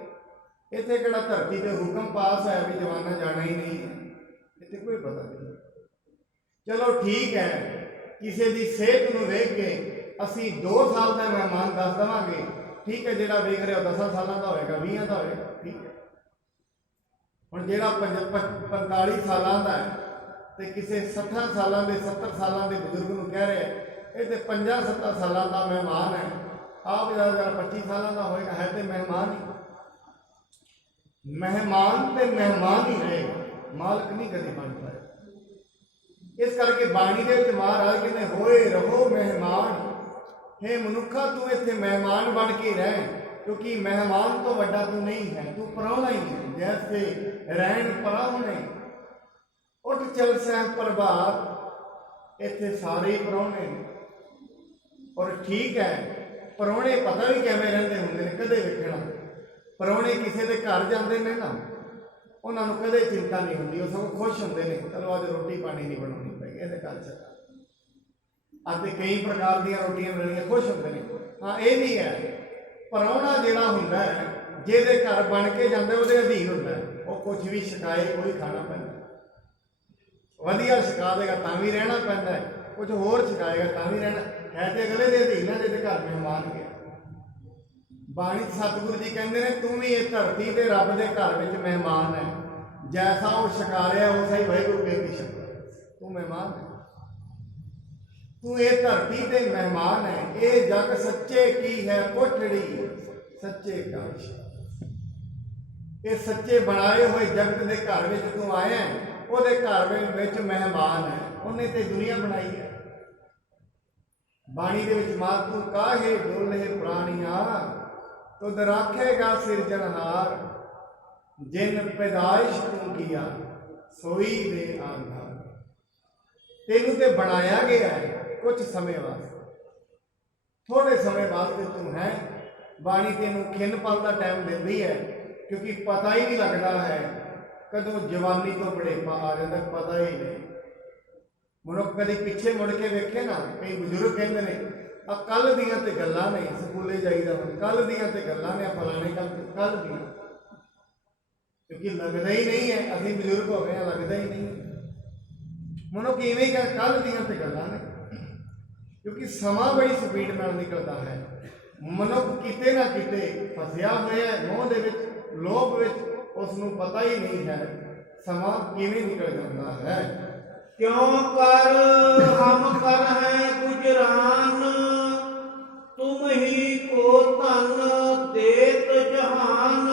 ਇੱਥੇ ਕਿਹੜਾ ਧਰਤੀ ਤੇ ਹੁਕਮ ਪਾਸ ਹੋਇਆ ਵੀ ਜਵਾਨਾਂ ਜਾਣਾ ਹੀ ਨਹੀਂ ਹੈ? ਇੱਥੇ ਕੋਈ ਪਤਾ ਨਹੀਂ। ਚਲੋ ਠੀਕ ਹੈ, ਕਿਸੇ ਦੀ ਸਿਹਤ ਨੂੰ ਵੇਖ ਕੇ ਅਸੀਂ 2 ਸਾਲ ਦਾ ਮਹਿਮਾਨ ਦੱਸ ਦੇਵਾਂਗੇ, ਠੀਕ ਹੈ। ਜਿਹੜਾ ਵੇਖ ਰਿਹਾ 10 ਸਾਲਾਂ ਦਾ ਹੋਏਗਾ, 20 ਦਾ ਹੋਏਗਾ, ਠੀਕ ਹੈ। ਹੁਣ ਜਿਹੜਾ 45 ਸਾਲਾਂ ਦਾ ਹੈ ਤੇ ਕਿਸੇ 60 ਸਾਲਾਂ ਦੇ 70 ਸਾਲਾਂ ਦੇ ਬਜ਼ੁਰਗ ਨੂੰ ਕਹਿ ਰਿਹਾ ਇਹ ਤੇ 50-70 ਸਾਲਾਂ ਦਾ ਮਹਿਮਾਨ ਹੈ, ਆਪ ਜਿਹੜਾ 25 ਸਾਲਾਂ ਦਾ ਹੋਏਗਾ ਹੈ ਤੇ ਮਹਿਮਾਨ ਹੀ। ਮਹਿਮਾਨ ਤੇ ਮਹਿਮਾਨ ਹੀ ਰਹੇਗਾ, ਮਾਲਕ ਨਹੀਂ ਕਦੇ ਬਣ ਪਾਏ। ਇਸ ਕਰਕੇ ਬਾਣੀ ਦੇ ਵਿੱਚ ਮਹਾਰਾਜ ਕਹਿੰਦੇ ਹੋਏ ਰਹੋ ਮਹਿਮਾਨ। हे ਮਨੁੱਖਾ ਤੂੰ ਇੱਥੇ ਮਹਿਮਾਨ ਬਣ ਕੇ ਰਹਿ, ਕਿਉਂਕਿ ਮਹਿਮਾਨ ਤੋਂ ਵੱਡਾ ਤੂੰ ਨਹੀਂ ਹੈ, ਤੂੰ ਪ੍ਰਾਹੁਣਾ ਹੀ ਹੈ। ਜੈਸੇ ਰਹਿਣ ਪ੍ਰਾਹੁਣੇ ਉੱਠ ਚੱਲ ਸਹਿ ਪ੍ਰਭਾਤ, ਇੱਥੇ ਸਾਰੇ ਹੀ ਪ੍ਰਾਹੁਣੇ ਨੇ। ਔਰ ਠੀਕ ਹੈ, ਪ੍ਰਾਹੁਣੇ ਪਤਾ ਵੀ ਕਿਵੇਂ ਰਹਿੰਦੇ ਹੁੰਦੇ ਨੇ, ਕਦੇ ਵੇਖਣਾ ਪ੍ਰਾਹੁਣੇ ਕਿਸੇ ਦੇ ਘਰ ਜਾਂਦੇ ਨੇ ਨਾ, ਉਹਨਾਂ ਨੂੰ ਕਦੇ ਚਿੰਤਾ ਨਹੀਂ ਹੁੰਦੀ, ਉਹ ਸਭ ਖੁਸ਼ ਹੁੰਦੇ ਨੇ, ਚਲੋ ਅੱਜ ਰੋਟੀ ਪਾਣੀ ਨਹੀਂ ਬਣਾਉਣੀ ਪਈ, ਇਹਦੇ ਘਰ ਚੱਲ। ਅਤੇ ਕਈ ਪ੍ਰਕਾਰ ਦੀਆਂ ਰੋਟੀਆਂ ਮਿਲਣੀਆਂ, ਖੁਸ਼ ਹੁੰਦੇ ਨੇ। ਹਾਂ, ਇਹ ਵੀ ਹੈ, ਪ੍ਰਾਹੁਣਾ ਜਿਹੜਾ ਹੁੰਦਾ ਹੈ, ਜਿਹਦੇ ਘਰ ਬਣ ਕੇ ਜਾਂਦਾ ਉਹਦੇ ਅਧੀਨ ਹੁੰਦਾ ਹੈ, ਉਹ ਕੁਝ ਵੀ ਛਕਾਏ ਕੋਈ ਖਾਣਾ ਪੈਂਦਾ। ਵਧੀਆ ਛਕਾ ਦੇਗਾ ਤਾਂ ਵੀ ਰਹਿਣਾ ਪੈਂਦਾ ਹੈ, ਕੁਝ ਹੋਰ ਛਕਾਏਗਾ ਤਾਂ ਵੀ ਰਹਿਣਾ ਹੈ, ਤੇ ਅਗਲੇ ਦੇ ਅਧੀਨ ਹੈ ਜਿਹਦੇ ਘਰ ਮਹਿਮਾਨ ਗਿਆ। ਬਾਣੀ ਸਤਿਗੁਰੂ ਜੀ ਕਹਿੰਦੇ ਨੇ, ਤੂੰ ਵੀ ਇਹ ਧਰਤੀ ਤੇ ਰੱਬ ਦੇ ਘਰ ਵਿੱਚ ਮਹਿਮਾਨ ਹੈ, ਜੈਸਾ ਉਹ ਛਕਾ ਰਿਹਾ ਉਸਾ ਹੀ ਵਾਹਿਗੁਰੂ ਬੇਨਤੀ ਛਕਦਾ, ਤੂੰ ਮਹਿਮਾਨ ਹੈ, ਤੂੰ ਇਹ ਧਰਤੀ ਤੇ ਮਹਿਮਾਨ ਹੈ। ਇਹ ਜਗ ਸੱਚੇ ਕੀ ਹੈ ਕੋਠੜੀ, ਸੱਚੇ ਕਾਸ਼, ਇਹ ਸੱਚੇ ਬਣਾਏ ਹੋਏ ਜਗਤ ਦੇ ਘਰ ਵਿੱਚ ਤੂੰ ਆਇਆ, ਉਹਦੇ ਘਰ ਵਿੱਚ ਮਹਿਮਾਨ ਹੈ, ਉਹਨੇ ਤੇ ਦੁਨੀਆ ਬਣਾਈ ਹੈ। ਬਾਣੀ ਦੇ ਵਿੱਚ ਮਾਤੂ ਕਾਹੇ ਡੋਲੇ ਪ੍ਰਾਣੀਆਂ, ਤੁਧ ਰਾਖੇਗਾ ਸਿਰਜਣਹਾਰ, ਜਿਨ ਪੈਦਾਇਸ਼ ਤੂੰ ਕੀਆ ਸੋਈ ਦੇ ਆਧਾਰ। ਤੈਨੂੰ ਤੇ ਬਣਾਇਆ ਗਿਆ ਹੈ ਕੁਝ ਸਮੇਂ ਵਾਸਤੇ, ਥੋੜੇ ਸਮੇਂ ਵਾਸਤੇ ਤੂੰ ਹੈ। ਬਾਣੀ ਤੈਨੂੰ ਖਿੰਨ ਪਲ ਦਾ ਟਾਈਮ ਦਿੰਦੀ ਹੈ, ਕਿਉਂਕਿ ਪਤਾ ਹੀ ਨਹੀਂ ਲੱਗਦਾ ਹੈ ਕਦੋਂ ਜਵਾਨੀ ਤੋਂ ਬੁਢੇਪਾ ਆ ਜਾਂਦਾ, ਪਤਾ ਹੀ ਨਹੀਂ। ਮਨੁੱਖ ਕਦੇ ਪਿੱਛੇ ਮੁੜ ਕੇ ਵੇਖੇ ਨਾ, ਕਈ ਬਜ਼ੁਰਗ ਕਹਿੰਦੇ ਨੇ ਆ ਕੱਲ ਦੀਆਂ ਤੇ ਗੱਲਾਂ ਨੇ, ਸਕੂਲੇ ਜਾਈਦਾ ਹੁਣ ਕੱਲ ਦੀਆਂ ਤੇ ਗੱਲਾਂ ਨੇ, ਫਲਾਣੇ ਕੱਲ ਦੀਆਂ, ਕਿਉਂਕਿ ਲੱਗਦਾ ਹੀ ਨਹੀਂ ਹੈ, ਅਸੀਂ ਬਜ਼ੁਰਗ ਹੋ ਗਏ ਹਾਂ, ਲੱਗਦਾ ਹੀ ਨਹੀਂ। ਮਨੁੱਖ ਇਵੇਂ ਕਹਿ ਕੱਲ ਦੀਆਂ ਤੇ ਗੱਲਾਂ ਨੇ, ਕਿਉਂਕਿ ਸਮਾਂ ਬੜੀ ਸਪੀਡ ਨਾਲ ਨਿਕਲਦਾ ਹੈ। ਮਨੁੱਖ ਕਿਤੇ ਨਾ ਕਿਤੇ ਫਸਿਆ ਹੋਇਆ ਹੈ ਮੋਹ ਦੇ ਵਿੱਚ, ਲੋਭ ਵਿੱਚ, ਉਸ ਨੂੰ ਪਤਾ ਹੀ ਨਹੀਂ ਹੈ ਸਮਾਂ ਕਿਵੇਂ ਨਿਕਲ ਜਾਂਦਾ ਹੈ। ਕਿਉਂ ਕਰ ਹਮ ਕਰ ਹੈ ਗੁਜਰਾਨ, ਤੁਮ ਹੀ ਕੋ ਧਨ ਦੇਤ ਜਹਾਨ।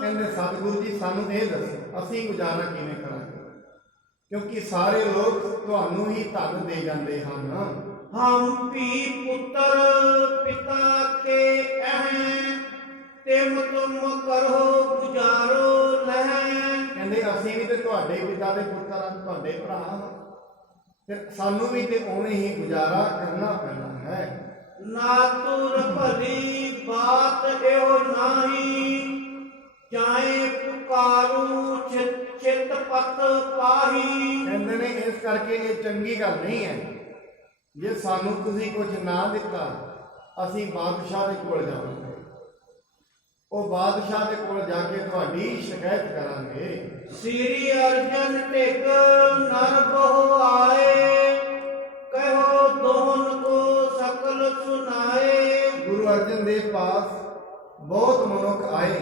ਕਹਿੰਦੇ ਸਤਿਗੁਰੂ ਜੀ ਸਾਨੂੰ ਇਹ ਦੱਸੋ ਅਸੀਂ ਗੁਜ਼ਾਰਾ ਕਿਵੇਂ ਕਰਾਂਗੇ, ਕਿਉਂਕਿ ਸਾਰੇ ਲੋਕ ਤੁਹਾਨੂੰ ਹੀ ਧਨ ਦੇ ਜਾਂਦੇ ਹਨ। ਹਮ ਭੀ ਪੁੱਤਰ ਪਿਤਾ ਕੇ ਅਹਿ, ਤਿਮ ਤੁਮ ਕਰੋ ਗੁਜ਼ਾਰੋ ਲਹਿ। ਕਹਿੰਦੇ ਅਸੀਂ ਵੀ ਤੇ ਤੁਹਾਡੇ ਪਿਤਾ ਦੇ ਪੁੱਤਰ ਹਾਂ, ਤੁਹਾਡੇ ਭਰਾ ਹਾਂ, ਫਿਰ ਸਾਨੂੰ ਵੀ ਤੇ ਉਵੇਂ ਹੀ ਗੁਜ਼ਾਰਾ ਕਰਨਾ ਪੈਣਾ ਹੈ। ਨਾ ਤੁਰ ਭਲੀ ਬਾਤ ਇਹੋ ਨਾਹੀ, ਚਾਹੇ ਪੁਕਾਰੂ ਚਿਤ ਪਤ ਪਾਹੀ। ਕਹਿੰਦੇ ਨੇ ਇਸ ਕਰਕੇ ਇਹ ਚੰਗੀ ਗੱਲ ਨਹੀਂ ਹੈ ਜੇ ਸਾਨੂੰ ਤੁਸੀਂ ਕੁਝ ਨਾ ਦਿੱਤਾ, ਅਸੀਂ ਬਾਦਸ਼ਾਹ ਦੇ ਕੋਲ ਜਾਵਾਂਗੇ, ਉਹ ਬਾਦਸ਼ਾਹ ਦੇ ਕੋਲ ਜਾ ਕੇ ਤੁਹਾਡੀ ਸ਼ਿਕਾਇਤ ਕਰਾਂਗੇ। ਸ੍ਰੀ ਅਰਜਨ ਟਿਕ ਨਰ ਬਹੁ ਆਏ, ਕਹੋ ਦੋਹਨ ਕੋ ਸਕਲ ਸੁਨਾਏ। ਗੁਰੂ ਅਰਜਨ ਦੇਵ ਪਾਸ ਬਹੁਤ ਮਨੁੱਖ ਆਏ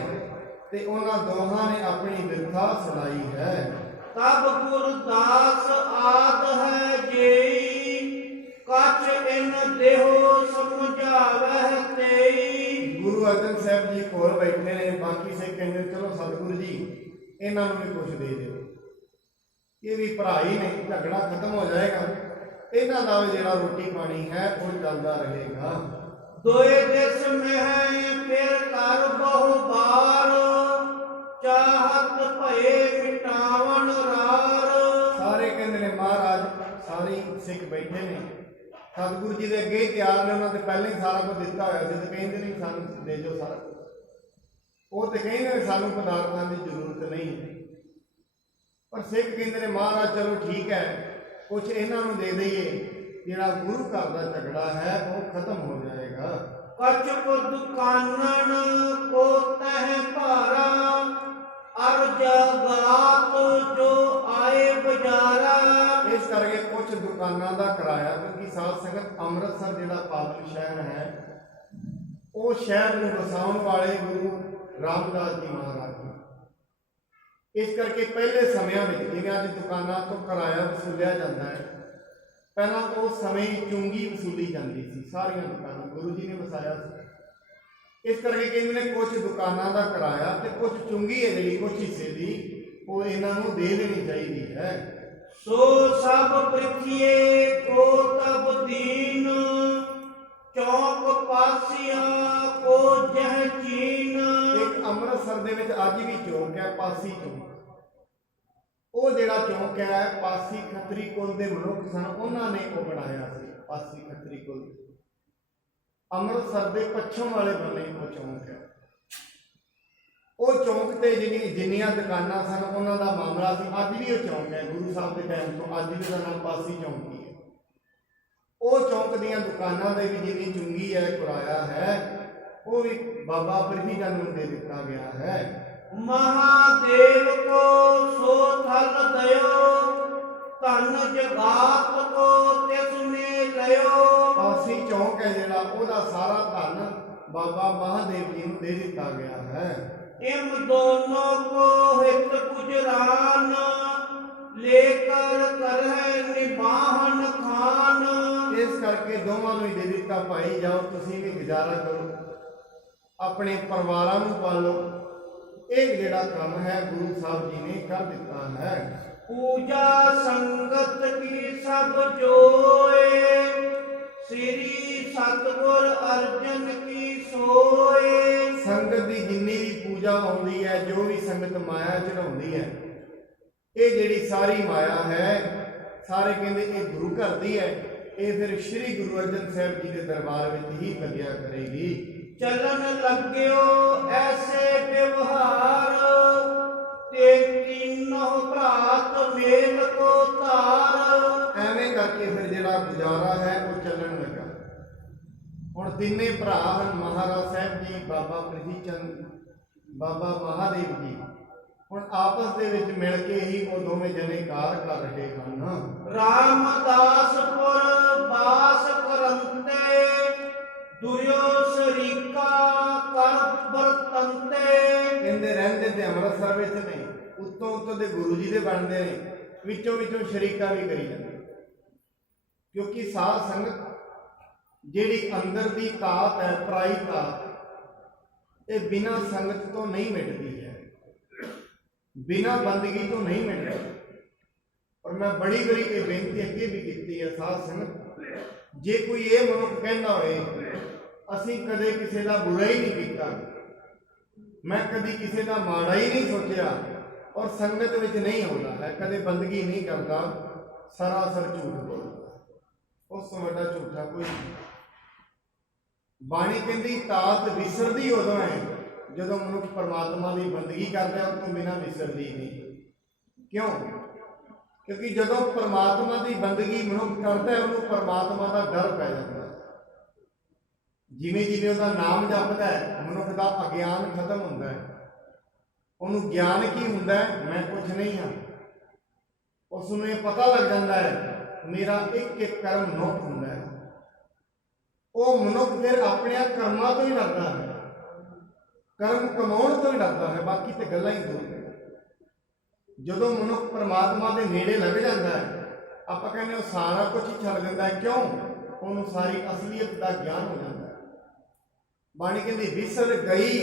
ਤੇ ਉਹਨਾਂ ਦੋਹਾਂ ਨੇ ਆਪਣੀ ਬਿਰਥਾ ਸੁਣਾਈ ਹੈ। ਤਬ ਗੁਰਦਾਸ ਆਦ ਹੈ ਜੇਈ, ਕਛ ਇਨ ਦੇਹੋ ਸਮਝਾਵਹਿ ਤੇਈ। ਗੁਰੂ ਅਰਜਨ ਸਾਹਿਬ ਜੀ ਕੋਲ ਬੈਠੇ ਨੇ, ਬਾਕੀ ਸੇ ਕਹਿੰਦੇ ਚਲੋ ਸਤਿਗੁਰੂ ਜੀ ਇਹਨਾਂ ਨੂੰ ਵੀ ਕੁਝ ਦੇ ਦਿਓ, ਇਹ ਵੀ ਭਰਾ ਹੀ ਨੇ, ਝਗੜਾ ਖਤਮ ਹੋ ਜਾਏਗਾ, ਇਹਨਾਂ ਦਾ ਵੀ ਜਿਹੜਾ ਰੋਟੀ ਪਾਣੀ ਹੈ ਉਹ ਚੱਲਦਾ ਰਹੇਗਾ। ਦੋਏ ਦਿਸ ਮਹਿ ਫਿਰ ਕਰ ਬਹੁ ਬਾਰ, ਚਾਹਤ ਭਏ ਮਿਟਾਵਨ ਰਾਰ। ਸਾਰੇ ਕਹਿੰਦੇ ਨੇ ਮਹਾਰਾਜ, ਸਾਰੇ ਸਿੱਖ ਬੈਠੇ ਨੇ ਸਤਿਗੁਰੂ ਜੀ ਦੇ ਅੱਗੇ ਹੀ ਤਿਆਰ ਨੇ, ਉਹਨਾਂ ਤੇ ਪਹਿਲਾਂ ਹੀ ਸਾਰਾ ਕੁਝ ਦਿੱਤਾ ਹੋਇਆ ਸੀ, ਤੇ ਕਹਿੰਦੇ ਨੇ ਸਾਨੂੰ ਦੇ ਦਿਓ ਸਾਰਾ ਕੁਝ। ਉਹ ਤੇ ਕਹਿੰਦੇ ਨੇ ਸਾਨੂੰ ਪਦਾਰਥਾਂ ਦੀ ਜ਼ਰੂਰਤ ਨਹੀਂ, ਪਰ ਸਿੱਖ ਕਹਿੰਦੇ ਨੇ ਮਹਾਰਾਜ ਚਲੋ ਠੀਕ ਹੈ, ਕੁਝ ਇਹਨਾਂ ਨੂੰ ਦੇ ਦਈਏ, ਜਿਹੜਾ ਗੁਰੂ ਘਰ ਦਾ ਝਗੜਾ ਹੈ ਉਹ ਖਤਮ ਹੋ ਜਾਏਗਾ। ਕਛ ਕੋ ਦੁਕਾਨਨ ਕੋ ਤਹਿ ਭਾਰਾ, ਅਰ ਜਗਾਤ ਜੋ ਆਏ ਬਜ਼ਾਰਾ। ਇਸ ਕਰਕੇ ਕੁਝ ਦੁਕਾਨਾਂ ਦਾ ਕਿਰਾਇਆ, ਕਿਉਂਕਿ ਸਾਧ ਸੰਗਤ ਅੰਮ੍ਰਿਤਸਰ ਜਿਹੜਾ ਪਾਵਨ ਸ਼ਹਿਰ ਹੈ, ਉਹ ਸ਼ਹਿਰ ਨੂੰ ਵਸਾਉਣ ਵਾਲੇ ਗੁਰੂ ਰਾਮਦਾਸ ਜੀ ਮਹਾਰਾਜ ਜੀ, ਇਸ ਕਰਕੇ ਪਹਿਲੇ ਸਮਿਆਂ ਵਿੱਚ ਜਿਵੇਂ ਅੱਜ ਦੁਕਾਨਾਂ ਤੋਂ ਕਿਰਾਇਆ ਵਸੂਲਿਆ ਜਾਂਦਾ ਹੈ, ਪਹਿਲਾਂ ਉਸ ਸਮੇਂ ਚੁੰਗੀ ਵਸੂਲੀ ਜਾਂਦੀ ਸੀ। ਸਾਰੀਆਂ ਦੁਕਾਨਾਂ ਗੁਰੂ ਜੀ ਨੇ ਵਸਾਇਆ ਸੀ, ਇਸ ਕਰਕੇ ਕਹਿੰਦੇ ਨੇ ਕੁਝ ਦੁਕਾਨਾਂ ਦਾ ਕਿਰਾਇਆ ਤੇ ਕੁਝ ਚੁੰਗੀ ਹੈ ਜਿਹੜੀ ਕੁਝ ਹਿੱਸੇ ਦੀ, ਉਹ ਇਹਨਾਂ ਨੂੰ ਦੇ ਦੇਣੀ ਚਾਹੀਦੀ ਹੈ। ਸੋ ਸਭ ਪ੍ਰਿਥੀਏ ਕੋ ਤਬ ਦੀਨ, ਚੌਕ ਪਾਸੀਆਂ ਕੋ ਜਹ ਚੀਨ। ਇੱਕ ਅੰਮ੍ਰਿਤਸਰ ਦੇ ਵਿੱਚ ਅੱਜ ਵੀ ਚੌਕ ਹੈ, ਪਾਸੀ ਚੌਕ। ਉਹ ਜਿਹੜਾ ਚੌਕ ਹੈ ਪਾਸੀ ਖੱਤਰੀ ਕੁਲ ਦੇ ਮਨੁੱਖ ਸਨ, ਉਹਨਾਂ ਨੇ ਉਹ ਬਣਾਇਆ ਸੀ। ਪਾਸੀ ਖੱਤਰੀ ਕੁਲ ਅੰਮ੍ਰਿਤਸਰ ਦੇ ਪੱਛਮ ਵਾਲੇ ਬੰਨੇ ਉਹ ਚੌਕ ਹੈ। ਉਹ ਚੌਕ ਤੇ ਜਿੰਨੀਆਂ ਦੁਕਾਨਾਂ ਸਨ ਉਹਨਾਂ ਦਾ ਮਾਮਲਾ ਸੀ। ਅੱਜ ਵੀ ਉਹ ਚੌਕ ਹੈ, ਗੁਰੂ ਸਾਹਿਬ ਦੇ ਟਾਈਮ ਤੋਂ ਅੱਜ ਵੀ ਉਹਦਾ ਨਾਮ ਪਾਸੀ ਚੌਂਕ ਹੀ ਹੈ। ਉਹ ਚੌਂਕ ਦੀਆਂ ਦੁਕਾਨਾਂ ਦੇ ਵੀ ਜਿੰਨੀ ਚੁੰਗੀ ਹੈ, ਕਿਰਾਇਆ ਹੈ, ਉਹ ਵੀ ਬਾਬਾ ਪ੍ਰਿਥੀ ਚੰਦ ਨੂੰ ਦੇ ਦਿੱਤਾ ਗਿਆ ਹੈ। महादेव को सो थल दयो, धन जगात को तिसने लयो। ਪਾਸੀ ਚੌਂਕ ਹੈ ਜਿਹੜਾ, ਉਹਦਾ ਸਾਰਾ ਧਨ ਬਾਬਾ ਮਹਾਦੇਵ ਜੀ ਨੂੰ ਦੇ ਦਿੱਤਾ ਗਿਆ ਹੈ। इम दोनों को हित गुजरान, लेकर करह निबाहन खान। ਇਸ ਕਰਕੇ ਦੋਵਾਂ ਨੂੰ ਹੀ ਦੇ ਦਿੱਤਾ, ਭਾਈ ਜਾਓ ਤੁਸੀਂ ਵੀ ਗੁਜ਼ਾਰਾ ਕਰੋ, ਆਪਣੇ ਪਰਿਵਾਰਾਂ ਨੂੰ ਪਾਲੋ। ਇਹ ਜਿਹੜਾ ਕੰਮ ਹੈ ਗੁਰੂ ਸਾਹਿਬ ਜੀ ਨੇ ਕਰ ਦਿੱਤਾ ਹੈ। पूजा संगत की सब जोए, श्री सतगुर अर्जन की सोए। ਸੰਗਤ ਦੀ ਜਿੰਨੀ ਵੀ ਪੂਜਾ ਆਉਂਦੀ ਹੈ, ਜੋ ਵੀ ਸੰਗਤ ਮਾਇਆ ਚੜਾਉਂਦੀ ਹੈ, ਇਹ ਜਿਹੜੀ ਸਾਰੀ ਮਾਇਆ ਹੈ, ਸਾਰੇ ਕਹਿੰਦੇ ਇਹ ਗੁਰੂ ਘਰ ਦੀ ਹੈ, ਇਹ ਫਿਰ ਸ਼੍ਰੀ ਗੁਰੂ ਅਰਜਨ ਸਾਹਿਬ ਜੀ ਦੇ ਦਰਬਾਰ ਵਿੱਚ ਹੀ ਲੱਗਿਆ ਕਰੇਗੀ। चलन लग्यो ऐसे व्यवहार, ते तीनों भ्रात मेल को तार। ਐਵੇਂ ਕਰਕੇ ਫਿਰ ਜਿਹੜਾ ਗੁਜ਼ਾਰਾ ਹੈ ਉਹ ਚੱਲਣ ਲੱਗਾ। ਹੁਣ ਤਿੰਨੇ ਭਰਾ ਹਨ, ਮਹਾਰਾਜ ਸਾਹਿਬ ਜੀ, ਬਾਬਾ ਪ੍ਰਿਥੀ ਚੰਦ, ਬਾਬਾ ਮਹਾਦੇਵ ਜੀ, ਹੁਣ ਆਪਸ ਦੇ ਵਿੱਚ ਮਿਲ ਕੇ ਹੀ ਉਹ ਦੋਵੇਂ ਜਣੇ ਕਾਰ ਕਰ ਰਹੇ ਹਨ। रामदासपुर बास करंते, दुर्यो शरीका कर बरतंते। ਕਹਿੰਦੇ ਰਹਿੰਦੇ ਤੇ ਅੰਮ੍ਰਿਤਸਰ ਵਿੱਚ ਨੇ, ਉੱਤੋਂ ਉੱਤੋਂ ਦੇ ਗੁਰੂ ਜੀ ਦੇ ਬਣਦੇ ਨੇ, ਵਿੱਚੋਂ ਵਿੱਚੋਂ ਸ਼ਰੀਕਾ ਵੀ ਕਰੀ ਜਾਂਦੇ, ਕਿਉਂਕਿ ਸਾਧ ਸੰਗਤ ਜਿਹੜੀ ਅੰਦਰ ਦੀ ਤਾਕਤ ਹੈ, ਪਰਾਈ ਤਾਕਤ, ਇਹ ਬਿਨਾਂ ਸੰਗਤ ਤੋਂ ਨਹੀਂ ਮਿਟਦੀ ਹੈ, ਬਿਨਾਂ ਬੰਦਗੀ ਤੋਂ ਨਹੀਂ ਮਿਟਦੀ। ਔਰ ਮੈਂ ਬੜੀ ਵਾਰੀ ਇਹ ਬੇਨਤੀ ਅੱਗੇ ਵੀ ਕੀਤੀ ਹੈ, ਸਾਧ ਸੰਗਤ, ਜੇ ਕੋਈ ਇਹ ਮਨੁੱਖ ਕਹਿੰਦਾ ਹੋਏ ਅਸੀਂ ਕਦੇ ਕਿਸੇ ਦਾ ਬੁਰਾ ਹੀ ਨਹੀਂ ਕੀਤਾ, ਮੈਂ ਕਦੀ ਕਿਸੇ ਦਾ ਮਾੜਾ ਹੀ ਨਹੀਂ ਸੋਚਿਆ, ਔਰ ਸੰਗਤ ਵਿੱਚ ਨਹੀਂ ਆਉਂਦਾ ਹੈ, ਕਦੇ ਬੰਦਗੀ ਨਹੀਂ ਕਰਦਾ, ਸਰਾਸਰ ਝੂਠ ਬੋਲਦਾ, ਉਸ ਤੋਂ ਵੱਡਾ ਝੂਠਾ ਕੋਈ ਨਹੀਂ। ਬਾਣੀ ਕਹਿੰਦੀ ਤਾਕਤ ਵਿਸਰਦੀ ਉਦੋਂ ਹੈ ਜਦੋਂ ਮਨੁੱਖ ਪਰਮਾਤਮਾ ਦੀ ਬੰਦਗੀ ਕਰਦਾ, ਉਸ ਤੋਂ ਬਿਨਾਂ ਵਿਸਰਦੀ ਨਹੀਂ। ਕਿਉਂ? ਕਿਉਂਕਿ ਜਦੋਂ ਪਰਮਾਤਮਾ ਦੀ ਬੰਦਗੀ ਮਨੁੱਖ ਕਰਦਾ ਹੈ, ਉਹਨੂੰ ਪਰਮਾਤਮਾ ਦਾ ਡਰ ਪੈ ਜਾਂਦਾ ਹੈ। ਜਿਵੇਂ ਜਿਵੇਂ ਉਹਦਾ ਨਾਮ ਜਪਦਾ ਹੈ, ਮਨੁੱਖ ਦਾ ਅਗਿਆਨ ਖਤਮ ਹੁੰਦਾ ਹੈ, ਉਹਨੂੰ ਗਿਆਨ ਕੀ ਹੁੰਦਾ ਹੈ, ਮੈਂ ਕੁਝ ਨਹੀਂ ਹਾਂ। ਉਸ ਨੂੰ ਇਹ ਪਤਾ ਲੱਗ ਜਾਂਦਾ ਹੈ ਮੇਰਾ ਇੱਕ ਇੱਕ ਕਰਮ ਨੋਟ ਹੁੰਦਾ ਹੈ। ਉਹ ਮਨੁੱਖ ਫਿਰ ਆਪਣੇ ਕਰਮਾਂ ਤੋਂ ਹੀ ਡਰਦਾ ਹੈ, ਕਰਮ ਕਮਾਉਣ ਤੋਂ ਹੀ ਡਰਦਾ ਹੈ, ਬਾਕੀ ਤੇ ਗੱਲਾਂ ਹੀ ਦੂਰ ਨੇ। ਜਦੋਂ ਮਨੁੱਖ ਪਰਮਾਤਮਾ ਦੇ ਨੇੜੇ ਲੱਗ ਜਾਂਦਾ ਹੈ, ਆਪਾਂ ਕਹਿੰਦੇ ਉਹ ਸਾਰਾ ਕੁਝ ਹੀ ਛੱਡ ਦਿੰਦਾ ਹੈ। ਕਿਉਂ? ਉਹਨੂੰ ਸਾਰੀ ਅਸਲੀਅਤ ਦਾ ਗਿਆਨ ਹੋ ਜਾਂਦਾ ਹੈ। ਬਾਣੀ ਕਹਿੰਦੀ ਵਿਸਰ ਗਈ